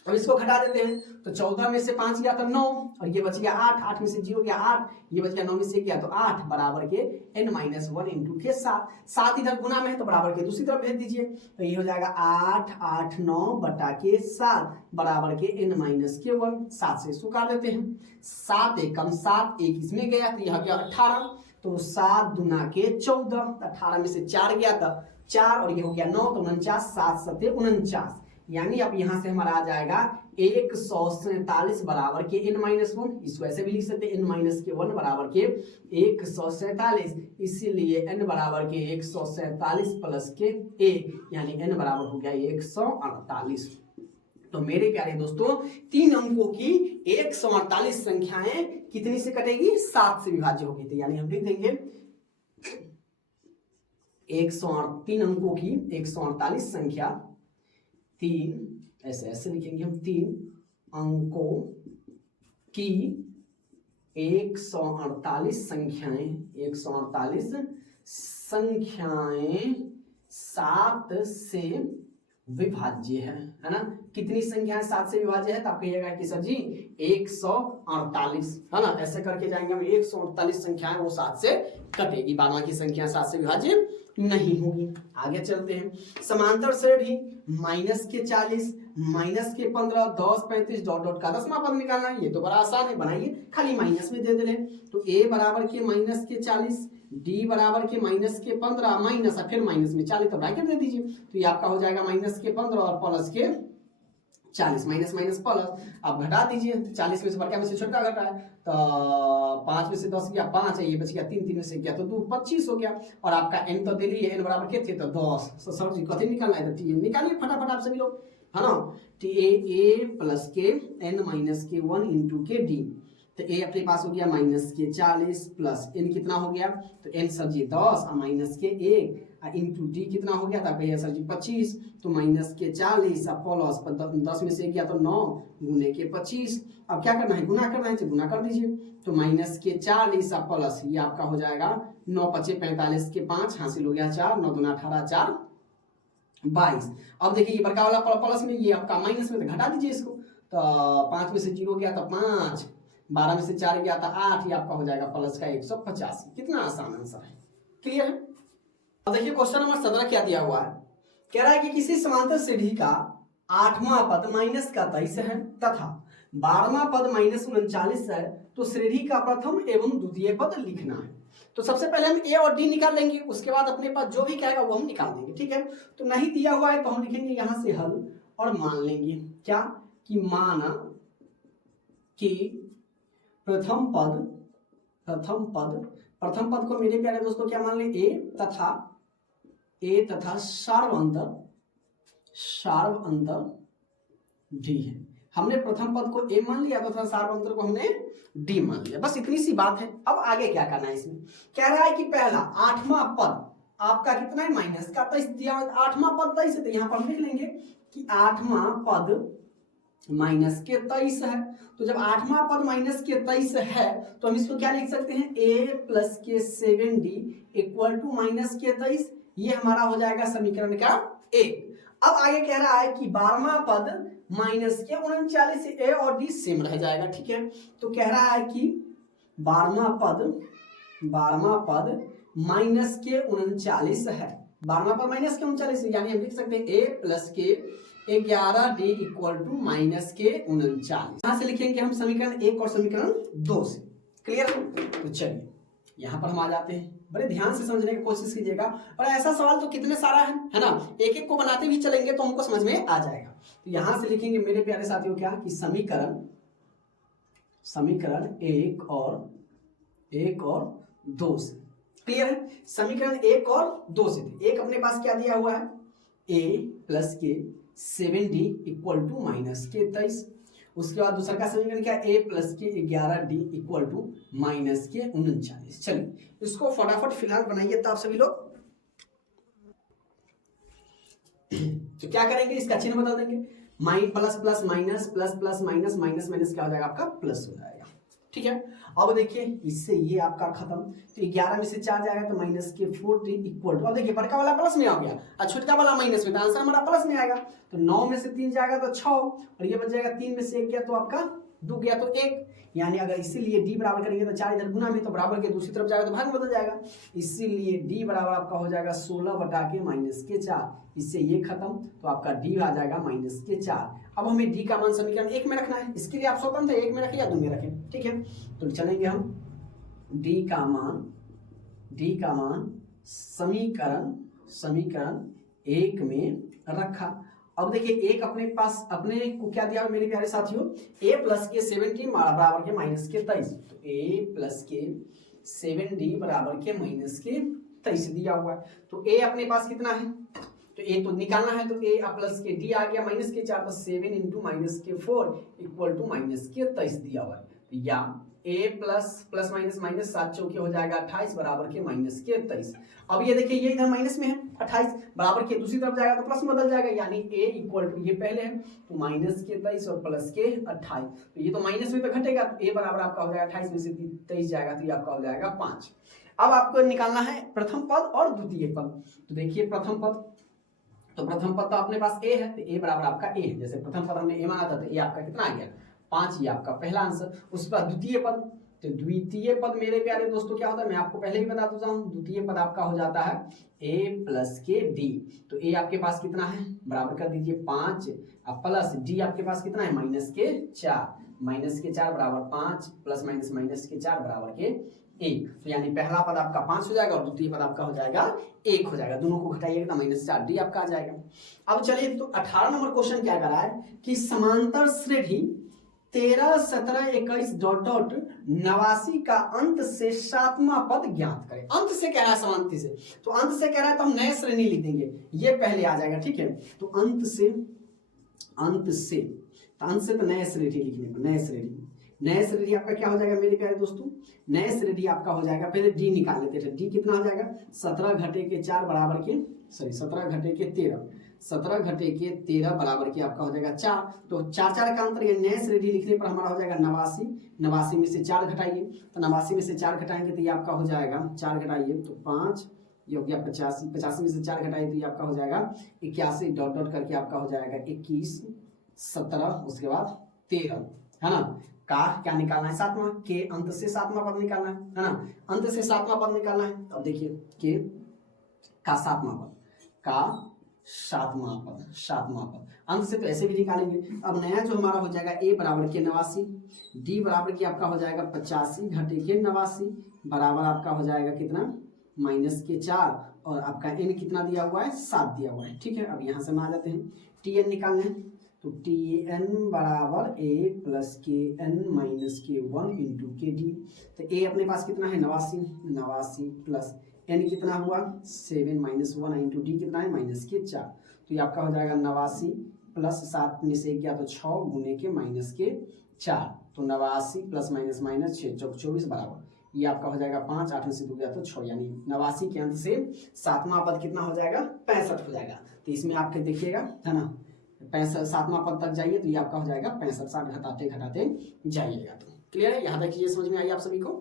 अब इसको घटा देते हैं, तो 14 में से 5 गया तो 9, और ये बच गया 8, 8 में से 0 गया 8, ये बच गया 9 में से गया तो 8 बराबर के n माइनस 1 इंटू के 7। 7 इधर गुना में है तो बराबर के दूसरी तरफ भेज दीजिए, तो ये हो जाएगा 8 8 9 बटा के 7 बराबर के n माइनस के 1। 7 से इसको काट देते हैं, 7 एकम 7, एक इसमें गया तो यह गया 18, तो 7 दूना के 14, 18 में से 4 गया था 4, और ये हो गया 9, तो 49, 7 सत्ते 49, यानी अब यहां से हमारा आ जाएगा 147 बराबर के n माइनस 1। इसको ऐसे भी लिख सकते हैं n माइनस के 1 बराबर के 147, इसीलिए n बराबर के 147 प्लस के a, यानी n बराबर हो गया 148। तो मेरे प्यारे दोस्तों, 3 अंकों की 148 संख्याएं कितनी से कटेगी, 7 से विभाज्य होगी। तो यानी हम लिख देंगे 3 अंकों की 148 संख्या, 3 ऐसे लिखेंगे हम, 3 अंकों की 148 संख्याएं, 148 संख्याएं 7 से विभाज्य है ना? कितनी संख्याएं 7 से विभाज्य है, तो आप कहिएगा कि सर जी 148, है ना? ऐसे करके जाएंगे हम, 148 संख्याएं वो 7 से कटेगी, बाद बाकी संख्या 7 से विभाज्य नहीं होगी। आगे चलते हैं, समांतर श्रेणी माइनस के 40, माइनस के 15, 10, 35 डॉट डॉट का 10वां पद निकालना है। ये तो बड़ा आसान है, बनाइए, खाली माइनस में दे दे। तो a बराबर के माइनस के 40, d बराबर के माइनस के 15, माइनस फिर माइनस में 40, तो ब्रैकेट दे दीजिए, तो ये आपका हो जाएगा माइनस के 15 और प्लस के 40, माइनस माइनस प्लस। आप घटा दीजिए, 40 में से बड़का में से छोटा घटा है, तो 5 में से 10 गया 5 है, ये बच गया 3, 3 में से गया तो 2, 25 हो गया। और आपका n तो दे लिए, n बराबर के थे तो 10, तो सर जी कथी निकालना है, तो टी निकालिए फटाफट आप सभी लोग, है ना? टी ए प्लस के n माइनस के 1 इंटू के डी, तो a अपने पास हो गया माइनस के 40 प्लस n कितना हो गया, तो n सर जी 10 और माइनस के 1 इंटू डी कितना हो गया था, कहिए सर जी 25, तो माइनस के 40 प्लस 10 में से गया तो 9 गुने के 25। अब क्या करना है, गुना करना है, तो गुना कर दीजिए, तो माइनस के 40 प्लस ये आपका हो जाएगा 9 5 45 के 5 हासिल हो गया 4, 9 दूना 18 4 22। अब देखिए ये बड़का वाला प्लस में, ये आपका माइनस में, तो घटा दीजिए इसको, तो 5 में से 0 गया तो 5, 12 में से 4 गया था 8, ये आपका हो जाएगा प्लस का 185। कितना आसान आंसर है, क्लियर है? अब देखिए क्वेश्चन नंबर 17 क्या दिया हुआ है, कह रहा है कि किसी समांतर श्रेणी का 8वां पद माइनस का 23 है तथा 12वां पद माइनस 39 है, तो श्रेणी का प्रथम एवं द्वितीय पद लिखना है। तो सबसे पहले हम ए और डी निकाल लेंगे, उसके बाद अपने पास जो भी कहेगा वो हम निकाल देंगे। ठीक है? तो नहीं दिया हुआ है तो हम लिखेंगे यहां से हल और मान लेंगे क्या, कि माना कि प्रथम पद को मेरे प्यारे दोस्तों क्या मान लें, ए तथा सार्वअंतर डी है। हमने प्रथम पद को ए मान लिया तथा सार्वअंतर को हमने डी मान लिया, बस इतनी सी बात है। अब आगे क्या करना है, इसमें कह रहा है कि पहला 8वां पद आपका कितना है, माइनस का 23 दिया, 8वां पद 23 है, तो यहाँ पर हम लिख लेंगे कि 8वां पद माइनस के 23 है। तो जब 8वां पद माइनस के 23 है तो हम इसको क्या लिख सकते हैं, a प्लस के 7d इक्वल टू माइनस के 23, ये हमारा हो जाएगा समीकरण का a। अब आगे कह रहा है कि 12वां पद माइनस के 39, ए और डी सेम रह जाएगा। ठीक है? तो कह रहा है कि 12वां पद माइनस के 39 है, 12वां पद माइनस के 39, यानी हम लिख सकते हैं a प्लस के 11d इक्वल टू माइनस के 39। यहां से लिखेंगे हम समीकरण 1 और समीकरण 2 से, क्लियर है? तो चलिए यहां पर हम आ जाते हैं, बड़े ध्यान से समझने की कोशिश कीजिएगा। और ऐसा सवाल तो कितने सारा है ना, एक एक को बनाते भी चलेंगे तो हमको समझ में आ जाएगा। तो यहां से लिखेंगे मेरे प्यारे साथियों क्या कि समीकरण एक और दो से, क्लियर है। समीकरण एक और दो से थे। एक अपने पास क्या दिया हुआ है, a प्लस के 7d इक्वल टू माइनस के 23। उसके बाद दूसरा का समीकरण क्या, a प्लस के 11d इक्वल टू माइनस के 39। चलिए इसको फटाफट फिलहाल बनाइए तो आप सभी लोग। तो क्या करेंगे, इसका चिन्ह बदल देंगे, plus plus minus, plus plus minus, minus minus क्या हो जाएगा आपका प्लस हो जाएगा, ठीक है। अब देखिए इससे ये आपका खत्म, तो 11 में से 4 जाएगा तो माइनस के 40 इक्वल टू, अब देखिए बड़का वाला प्लस में आ गया और छोटका वाला माइनस में, तो आंसर हमारा प्लस में आएगा। तो 9 में से 3 जाएगा तो 6 और ये बच जाएगा 3 में से 1 गया तो आपका 2 गया तो 1, यानी अगर इसीलिए डी बराबर करेंगे तो 4 इधर गुना में, तो बराबर के दूसरी तरफ जाएगा तो भाग में बदल जाएगा, इसीलिए डी बराबर आपका हो जाएगा 16 बटा के माइनस के 4। इससे ये खत्म तो आपका डी आ जाएगा माइनस के 4। अब हमें डी का मान समीकरण 1 में रखना है, इसके लिए आप स्वतंत्र 1 में रखें या 2 में रखें, ठीक है। तो चलेंगे हम डी का मान समीकरण 1 में रखा। अब देखिए एक अपने पास अपने को क्या दिया मेरे प्यारे साथियों, a प्लस के 7d बराबर के माइनस के 23, तो a प्लस के 7d बराबर के माइनस के 23 दिया हुआ है। तो a अपने पास कितना है, तो a तो निकालना है, तो a प्लस के d आ गया माइनस के 4, तो 7 इंटू माइनस के 4 इक्वल टू माइनस के 23 दिया हुआ है। तो या a plus plus minus minus 7 चौके हो जाएगा 28 बराबर के माइनस के 23। अब ये देखिए ये इधर माइनस में है 28, बराबर के दूसरी तरफ जाएगा तो प्लस में बदल जाएगा, यानी a इक्वल टू ये पहले है तो माइनस के 23 और प्लस के 28, तो ये तो माइनस में तो घटेगा, तो a बराबर आपका हो जाएगा 28 में से 23 जाएगा तो ये आपका हो जाएगा 5। अब आपको निकालना है प्रथम पद और द्वितीय पद। तो देखिए प्रथम पद तो अपने पास a है, तो a बराबर आपका a है, जैसे प्रथम पद हमने a माना था तो a आपका कितना आ गया 5, ये आपका पहला आंसर। उसके बाद द्वितीय पद, तो द्वितीय पद मेरे प्यारे दोस्तों क्या होता है, मैं आपको पहले ही बता देता हूँ, द्वितीय पद आपका हो जाता है a प्लस के d। तो a आपके पास कितना है, बराबर कर दीजिए 5, अब प्लस d आपके पास कितना है माइनस के 4 बराबर 5 प्लस माइनस माइनस के 4 बराबर के 1। तो यानी पहला पद आपका 5 हो जाएगा और द्वितीय पद आपका हो जाएगा 1 हो जाएगा, दोनों को घटाइएगा तो माइनस 4d आपका आ जाएगा। अब चलिए तो 18 नंबर क्वेश्चन क्या करा है कि समांतर श्रेणी 13, 17, 21 डॉट डॉट 89 का अंत से 7वां पद ज्ञात करें। अंत से कह रहा है, समांतर से, तो अंत से कह रहा है तो हम नए श्रेणी लिख देंगे, ये पहले आ जाएगा, ठीक है। तो अंत से तो नए श्रेणी लिखने, नए श्रेणी आपका क्या हो जाएगा मेरे प्यारे दोस्तों, नए श्रेणी आपका हो जाएगा, पहले डी निकाल लेते हैं। डी कितना हो जाएगा 17 घटे के 4 बराबर के 17 घटे के 13 बराबर के आपका हो जाएगा 4। तो 4 4 का अंतर, ये नए श्रेणी लिखने पर हमारा हो जाएगा 89, 89 में से 4 घटाइए, तो 89 में से 4 घटाएंगे तो ये आपका हो जाएगा 4 घटाइए तो 5, ये हो गया 85, 85 में से 4 घटाइए तो ये आपका हो जाएगा 81 डॉट डॉट करके आपका हो जाएगा 21, 17, उसके बाद 13, है ना। का क्या निकालना है, 7वां, के अंत से 7वां पद निकालना है ना, अंत से 7वां पद निकालना है। अब देखिए के का 7वां पद अंत से तो ऐसे भी निकालेंगे। अब नया जो हमारा हो जाएगा a बराबर के 89, d बराबर के आपका हो जाएगा 85 घटे के 89 बराबर आपका हो जाएगा कितना माइनस के 4, और आपका n कितना दिया हुआ है 7 दिया हुआ है, ठीक है। अब यहाँ से हम आ जाते हैं tn निकालना है, तो tn बराबर a प्लस के n माइनस के 1 इंटू के डी। तो a अपने पास कितना है 89 प्लस n कितना हुआ 7 माइनस 1 इंटू डी कितना है माइनस के 4। तो ये आपका हो जाएगा 89 प्लस 7 में से 1 गया तो 6 गुने के माइनस के 4, तो 89 प्लस माइनस माइनस 6 चौक 24 बराबर ये आपका हो जाएगा 5, 8 में से 2 गया तो 6, यानी 89 के अंत से 7वां पद कितना हो जाएगा 65 हो जाएगा। तो इसमें आपके देखिएगा है ना 65 7वां पद तक जाइए तो ये आपका हो जाएगा 65, 60 घटाते घटाते जाइएगा। तो क्लियर है, यहाँ तक ये समझ में आई आप सभी को।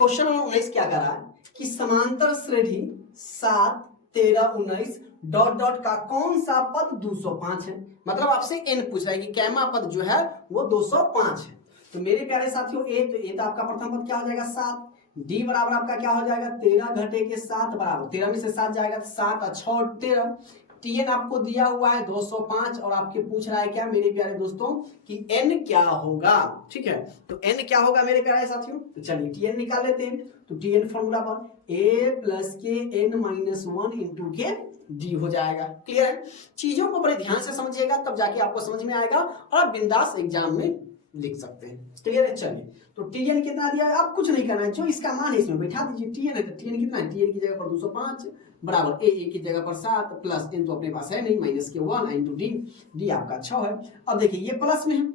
क्वेश्चन नंबर 19 क्या कर रहा है कि समांतर श्रेणी 7, 13, 19 डॉट डॉट का कौन सा पद 205 है, मतलब आपसे n पूछ रहा है कि कैमा पद जो है वो 205 है। तो मेरे प्यारे साथियों ए तो आपका प्रथम पद क्या हो जाएगा 7, डी बराबर आपका क्या हो जाएगा 13 घटे के 7 बराबर 13 में से 7 जाएगा 7 और 6 13, टीएन आपको दिया हुआ है 205 और आपके पूछ रहा है क्या मेरे प्यारे दोस्तों कि एन क्या होगा, ठीक है। तो एन क्या होगा मेरे प्यारे साथियों, तो चलिए टीएन निकाल लेते हैं। तो Tn फॉर्मूला पर a प्लस के n माइनस 1 इंटू के डी हो जाएगा। क्लियर है? चीजों को बड़े ध्यान से समझिएगा, तब जाके आपको समझ में आएगा और आप बिंदास एग्जाम में लिख सकते हैं। क्लियर है? चलिए, तो Tn कितना दिया है, आप कुछ नहीं करना है, जो इसका मान है इसमें बैठा दीजिए। Tn है तो Tn कितना है, Tn की जगह पर 205 बराबर a की जगह पर 7 प्लस n तो अपने पास है नहीं, माइनस के 1 इंटू डी आपका 6 है। अब देखिए ये प्लस में है,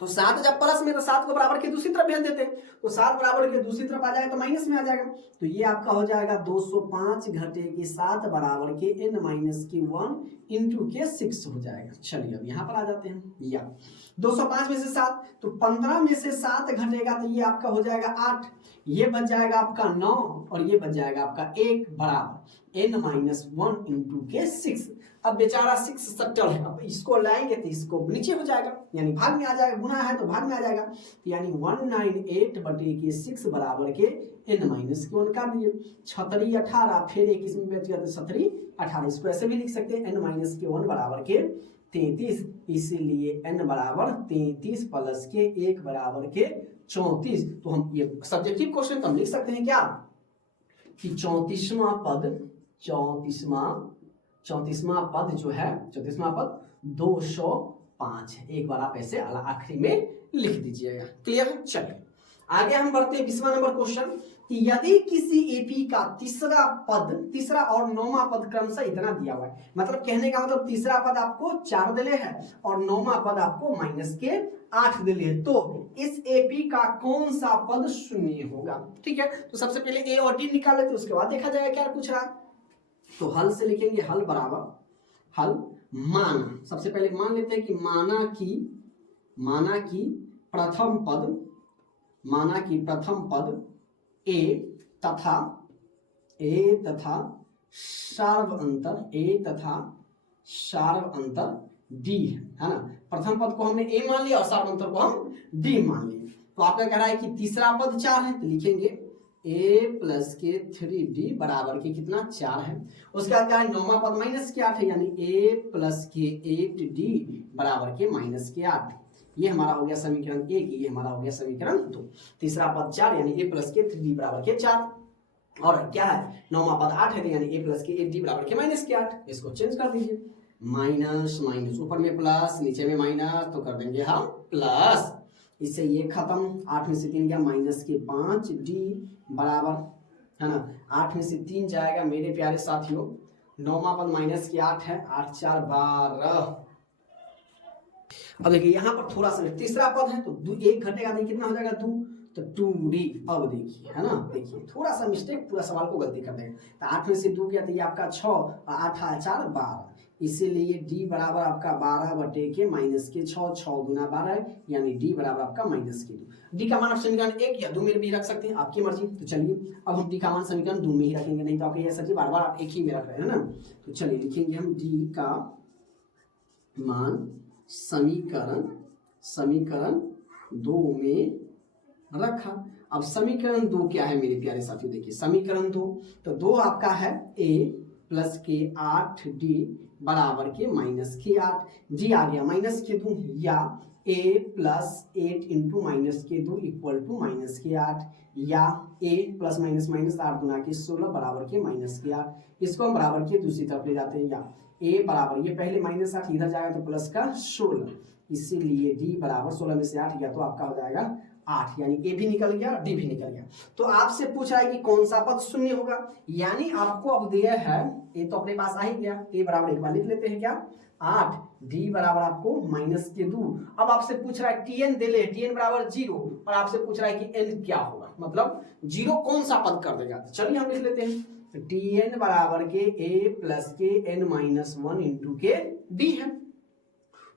तो 7 जब प्लस में तो 7 को बराबर के दूसरी तरफ भेज देते हैं, तो 7 बराबर के दूसरी तरफ आ जाएगा तो माइनस में आ जाएगा। तो ये आपका हो जाएगा 205 घटे के 7 बराबर के n माइनस के 1 इंटू के 6 हो जाएगा। चलिए अब यहाँ पर आ जाते हैं, या 205 में से 7 तो 15 में से 7 घटेगा तो ये आपका हो जाएगा 8, ये बच जाएगा आपका 9 और ये बच जाएगा आपका 1 बराबर n माइनस 1 इंटू के 6। अब बेचारा 6 सट्टल है, अब इसको लाएंगे तो इसको नीचे हो जाएगा, यानी भाग में आ जाएगा, गुना है तो भाग में आ जाएगा, यानी 198 बटे के 6 बराबर के n माइनस के 1 काट दिए, 6 18 फिर एक इसमें बच गया तो 7 18, इसको ऐसे भी लिख सकते हैं n माइनस के 1 बराबर के 33, इसीलिए n बराबर 33 प्लस के 1 बराबर के 34। तो हम ये सब्जेक्टिव क्वेश्चन तो हम लिख सकते हैं क्या कि 34वां पद जो है, 34वां पद 205 है। एक बार आप ऐसे आखिरी में लिख दीजिएगा। क्लियर है? चलिए आगे हम बढ़ते हैं 20वां नंबर क्वेश्चन कि यदि किसी एपी का तीसरा और 9वां पद क्रमशः इतना दिया हुआ है, मतलब कहने का मतलब तीसरा पद आपको 4 दिले है और 9वां पद आपको माइनस के 8 दिले है, तो इस एपी का कौन सा पद शून्य होगा? ठीक है, तो सबसे पहले ए और डी निकाल लेते, उसके बाद देखा जाएगा क्या पूछ रहा है। तो हल से लिखेंगे, हल बराबर हल माना, सबसे पहले मान लेते हैं कि माना की प्रथम पद ए तथा सार्व अंतर डी है ना। प्रथम पद को हमने ए मान लिया और सार्व अंतर को हम डी मान लिए। तो आपका कह रहा है कि तीसरा पद 4 है, तो लिखेंगे a प्लस के 3d बराबर के कितना 4 है। उसके बाद क्या है, 9वां पद माइनस के 8 है, यानी a प्लस के 8d बराबर के माइनस के 8। ये हमारा हो गया समीकरण 1, ये हमारा हो गया समीकरण 2। तीसरा पद 4 यानी a प्लस के 3d बराबर के 4, और क्या है 9वां पद 8 है, यानी a प्लस के 8d बराबर के माइनस के 8। इसको चेंज कर दीजिए, माइनस माइनस, ऊपर में प्लस नीचे में माइनस, तो कर देंगे हम प्लस, इससे ये खत्म, 8 में से 3 गया माइनस के 5d बराबर है ना, 8 में से 3 जाएगा मेरे प्यारे साथियों, 9वां पद माइनस के 8 है, 8 4 12। अब देखिए यहाँ पर थोड़ा सा तीसरा पद है तो 1 घटेगा नहीं, कितना हो जाएगा 2, तो 2d। अब देखिए है ना, देखिए थोड़ा सा मिस्टेक, पूरा सवाल को गलती कर देगा। तो 8 में से 2 गया तो ये आपका 6 और 8 4 12, इसीलिए d बराबर आपका 12 बटे के माइनस के 6, 6 गुना 12, यानी d बराबर आपका माइनस के 2। d का मान आप समीकरण 1 या 2 में भी रख सकते हैं, आपकी मर्जी। तो चलिए अब हम d का मान समीकरण 2 में ही रखेंगे, नहीं तो आपके ये सर बार बार आप एक ही में रख रहे हैं ना। तो चलिए लिखेंगे हम d का मान समीकरण 2 में रखा। अब समीकरण 2 क्या है मेरे प्यारे साथियों, देखिए समीकरण 2, तो 2 आपका है a प्लस के 8d बराबर के माइनस के 8, d आ गया माइनस के 2, या a प्लस 8 इंटू माइनस के 2 इक्वल टू माइनस के 8, या a प्लस माइनस माइनस 8 गुना के 16 बराबर के माइनस के 8। इसको हम बराबर के दूसरी तरफ ले जाते हैं, या a बराबर ये पहले माइनस 8 इधर जाएगा तो प्लस का 16, इसीलिए d बराबर 16 में से 8 गया तो आपका हो जाएगा 8, यानी a भी निकल गया d भी निकल गया। तो आपसे पूछ रहा है कि कौन सा पद शून्य होगा, यानी आपको अब दिया है a तो अपने पास आ ही गया, a बराबर एक बार लिख लेते हैं क्या 8, d बराबर आपको माइनस के 2। अब आपसे पूछ रहा है tn दे ले, tn बराबर 0, और आपसे पूछ रहा है कि n क्या होगा, मतलब 0 कौन सा पद कर देगा। चलिए हम लिख लेते हैं, tn बराबर के a प्लस के n माइनस 1 इंटू के d है।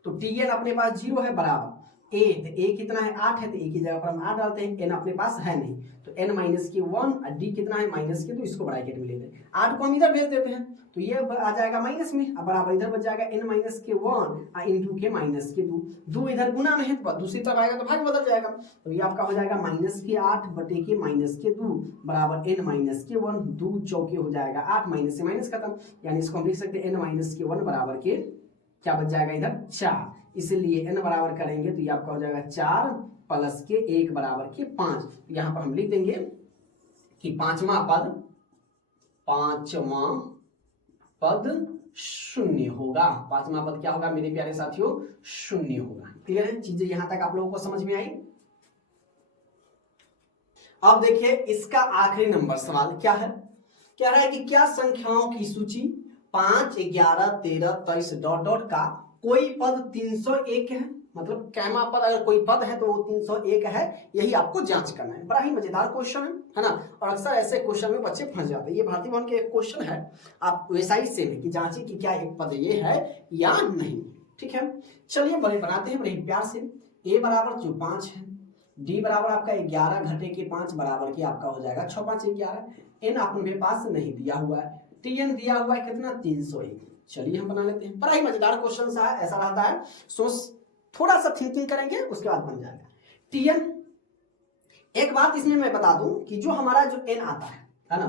तो tn अपने पास 0 है बराबर a, तो a कितना है 8 है, तो a की जगह पर हम 8 डालते हैं, n अपने पास है नहीं, तो n माइनस के 1 और d कितना है माइनस के 2, इसको ब्रैकेट में लेते हैं, 8 को हम इधर भेज देते हैं, तो ये आ जाएगा माइनस में, अब बराबर इधर बच जाएगा n माइनस के 1 इंटू के माइनस के 2, 2 इधर गुना में है तो दूसरी तरफ आएगा तो भाग बदल जाएगा, तो ये आपका हो जाएगा माइनस के 8 बटे के माइनस के 2 बराबर n माइनस के 1, 2 चौके हो जाएगा 8, माइनस से माइनस खत्म, यानी इसको हम लिख सकते हैं n माइनस के 1 बराबर के क्या बच जाएगा इधर 4, इसलिए n बराबर करेंगे तो ये आपका हो जाएगा 4 प्लस के 1 बराबर के 5। यहाँ पर हम लिख देंगे कि पांचवा पद शून्य होगा। पांचवा पद क्या होगा मेरे प्यारे साथियों? शून्य होगा। क्लियर है? चीजें यहां तक आप लोगों को समझ में आई? अब देखिए इसका आखिरी नंबर सवाल क्या है। कह रहा है कि क्या संख्याओं की सूची 5, 11, 13, 23 डॉट डॉट का कोई पद 301 है। मतलब कैमा पद अगर कोई पद है तो वो 301 है, यही आपको जांच करना है। बड़ा ही मजेदार क्वेश्चन है ना। और अक्सर ऐसे क्वेश्चन में बच्चे फंस जाते हैं। ये भारतीय भवन के एक क्वेश्चन है, आप वैसा ही सेम है कि जांचिए कि क्या एक पद ये है या नहीं। ठीक है, चलिए बड़े बनाते हैं बड़े प्यार से। a बराबर जो 5 है, d बराबर आपका 11 घटे के 5 बराबर की आपका हो जाएगा 6 5 11। n अपने पास नहीं दिया हुआ है, tn दिया हुआ है कितना 301। चलिए हम बना लेते हैं। बड़ा ही मजेदार क्वेश्चन सा है, ऐसा रहता है सोच थोड़ा सा थिंकिंग करेंगे उसके बाद बन जाएगा। tn, एक बात इसमें मैं बता दूं कि जो हमारा जो n आता है ना,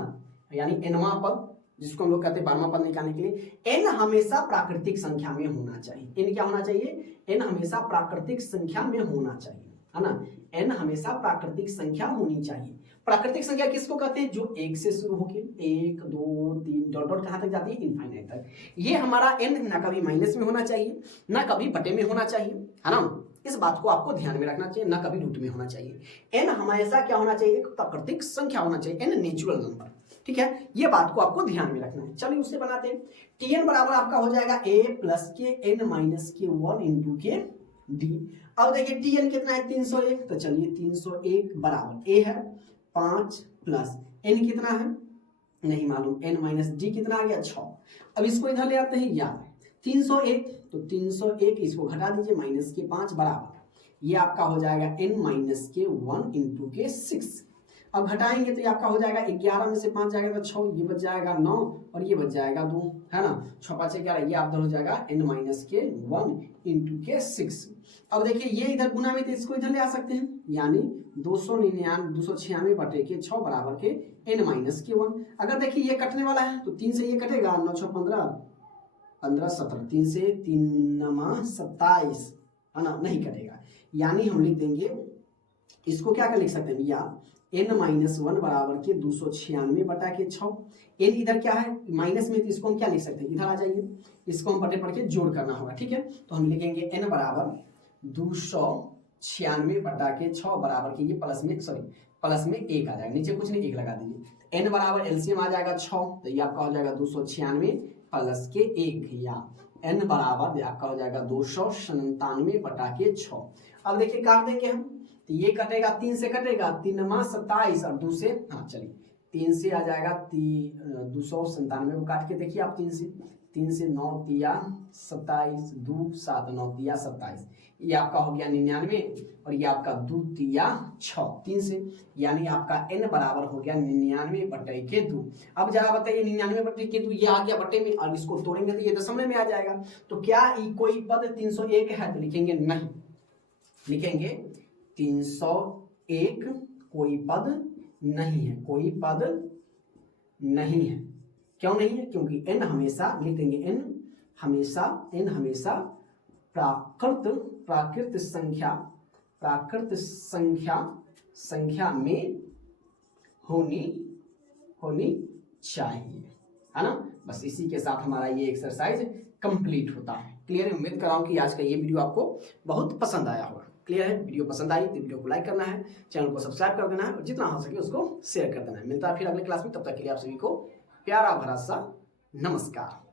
यानी nवां पद जिसको हम लोग कहते हैं 12वां पद निकालने के लिए, n हमेशा प्राकृतिक संख्या में होना चाहिए। n क्या होना चाहिए? n हमेशा प्राकृतिक संख्या में होना चाहिए, है ना। n हमेशा प्राकृतिक संख्या होनी चाहिए। प्राकृतिक संख्या किसको कहते हैं? जो 1 से शुरू होके 1 2 3 डॉट डॉट कहां तक जाती है? इनफाइनाइट तक। ये हमारा n ना कभी माइनस में होना चाहिए ना कभी बटे में होना चाहिए, है ना। इस बात को आपको ध्यान में रखना चाहिए, ना कभी रूट में होना चाहिए। n हमेशा क्या होना चाहिए? एक प्राकृतिक संख्या होना चाहिए, n नेचुरल नंबर। ठीक है, ये बात को आपको ध्यान में रखना है। चलिए उससे बनाते हैं। tn बराबर आपका हो जाएगा a प्लस के n माइनस के 1 इंटू के d। अब देखिए tn कितना है? 301। तो चलिए 301 बराबर a है 5 प्लस n कितना है नहीं मालूम, n माइनस d कितना आ गया 6। अब इसको इधर ले आते हैं, या 301 तो 301 इसको घटा दीजिए माइनस के 5 बराबर ये आपका हो जाएगा n माइनस के 1 इंटू के 6। अब घटाएंगे तो ये आपका हो जाएगा 11 में से 5 जाएगा तो 6, ये बच जाएगा 9 और ये बच जाएगा 2, है ना। 6 5 11, ये आप हो जाएगा n माइनस के 1 इंटू के 6। अब देखिए ये इधर गुना में तो इसको इधर ले आ सकते हैं, यानी 296 बटे के 6 बराबर के n माइनस के 1। अगर देखिए ये कटने वाला है तो 3 से ये कटेगा, 9 6 15 15 17, 3 से 3 27, है ना, नहीं कटेगा। यानी हम लिख देंगे इसको क्या कर लिख सकते हैं या n माइनस 1 बराबर के 296 बटा के 6। n इधर क्या है माइनस में, तो इसको हम क्या लिख सकते हैं? इधर आ जाइए, इसको हम बटे पढ़ के जोड़ करना होगा। ठीक है, तो हम लिखेंगे n बराबर 296 बटा के 6 बराबर के, ये प्लस में 1 आ जाएगा, नीचे कुछ नहीं 1 लगा दीजिए। n बराबर एलसीएम आ जाएगा 6, तो ये आपका हो जाएगा 296 प्लस के 1, या n बराबर आपका हो जाएगा 297 बटा के 6। अब देखिए काट देंगे हम, तो ये कटेगा 3 से कटेगा, 3 मा 27 और 2 से, हाँ चलिए 3 से आ जाएगा 297 को काट के देखिए आप, 3 से 9 तिया 27, 2 7 9 तिया 27, ये आपका हो गया 99 और ये आपका 2 तिया 6, 3 से, यानी आपका n बराबर हो गया 99 बटे के 2। अब जरा बताइए 99 बटे के 2 ये आ गया बटे में, और इसको तोड़ेंगे तो ये दशमलव में आ जाएगा। तो क्या कोई पद 301 है? तो लिखेंगे नहीं, लिखेंगे 301 कोई पद नहीं है, कोई पद नहीं है। क्यों नहीं है? क्योंकि n हमेशा लिख देंगे n हमेशा प्राकृत संख्या में होनी चाहिए, है ना। बस इसी के साथ हमारा ये एक्सरसाइज कंप्लीट होता है। क्लियर है? उम्मीद कर रहा हूँ कि आज का ये वीडियो आपको बहुत पसंद आया होगा। क्लियर है? वीडियो पसंद आई तो वीडियो को लाइक करना है, चैनल को सब्सक्राइब कर देना है और जितना हो सके उसको शेयर कर देना है। मिलता है फिर अगले क्लास में, तब तक के लिए आप सभी को प्यारा भरा सा नमस्कार।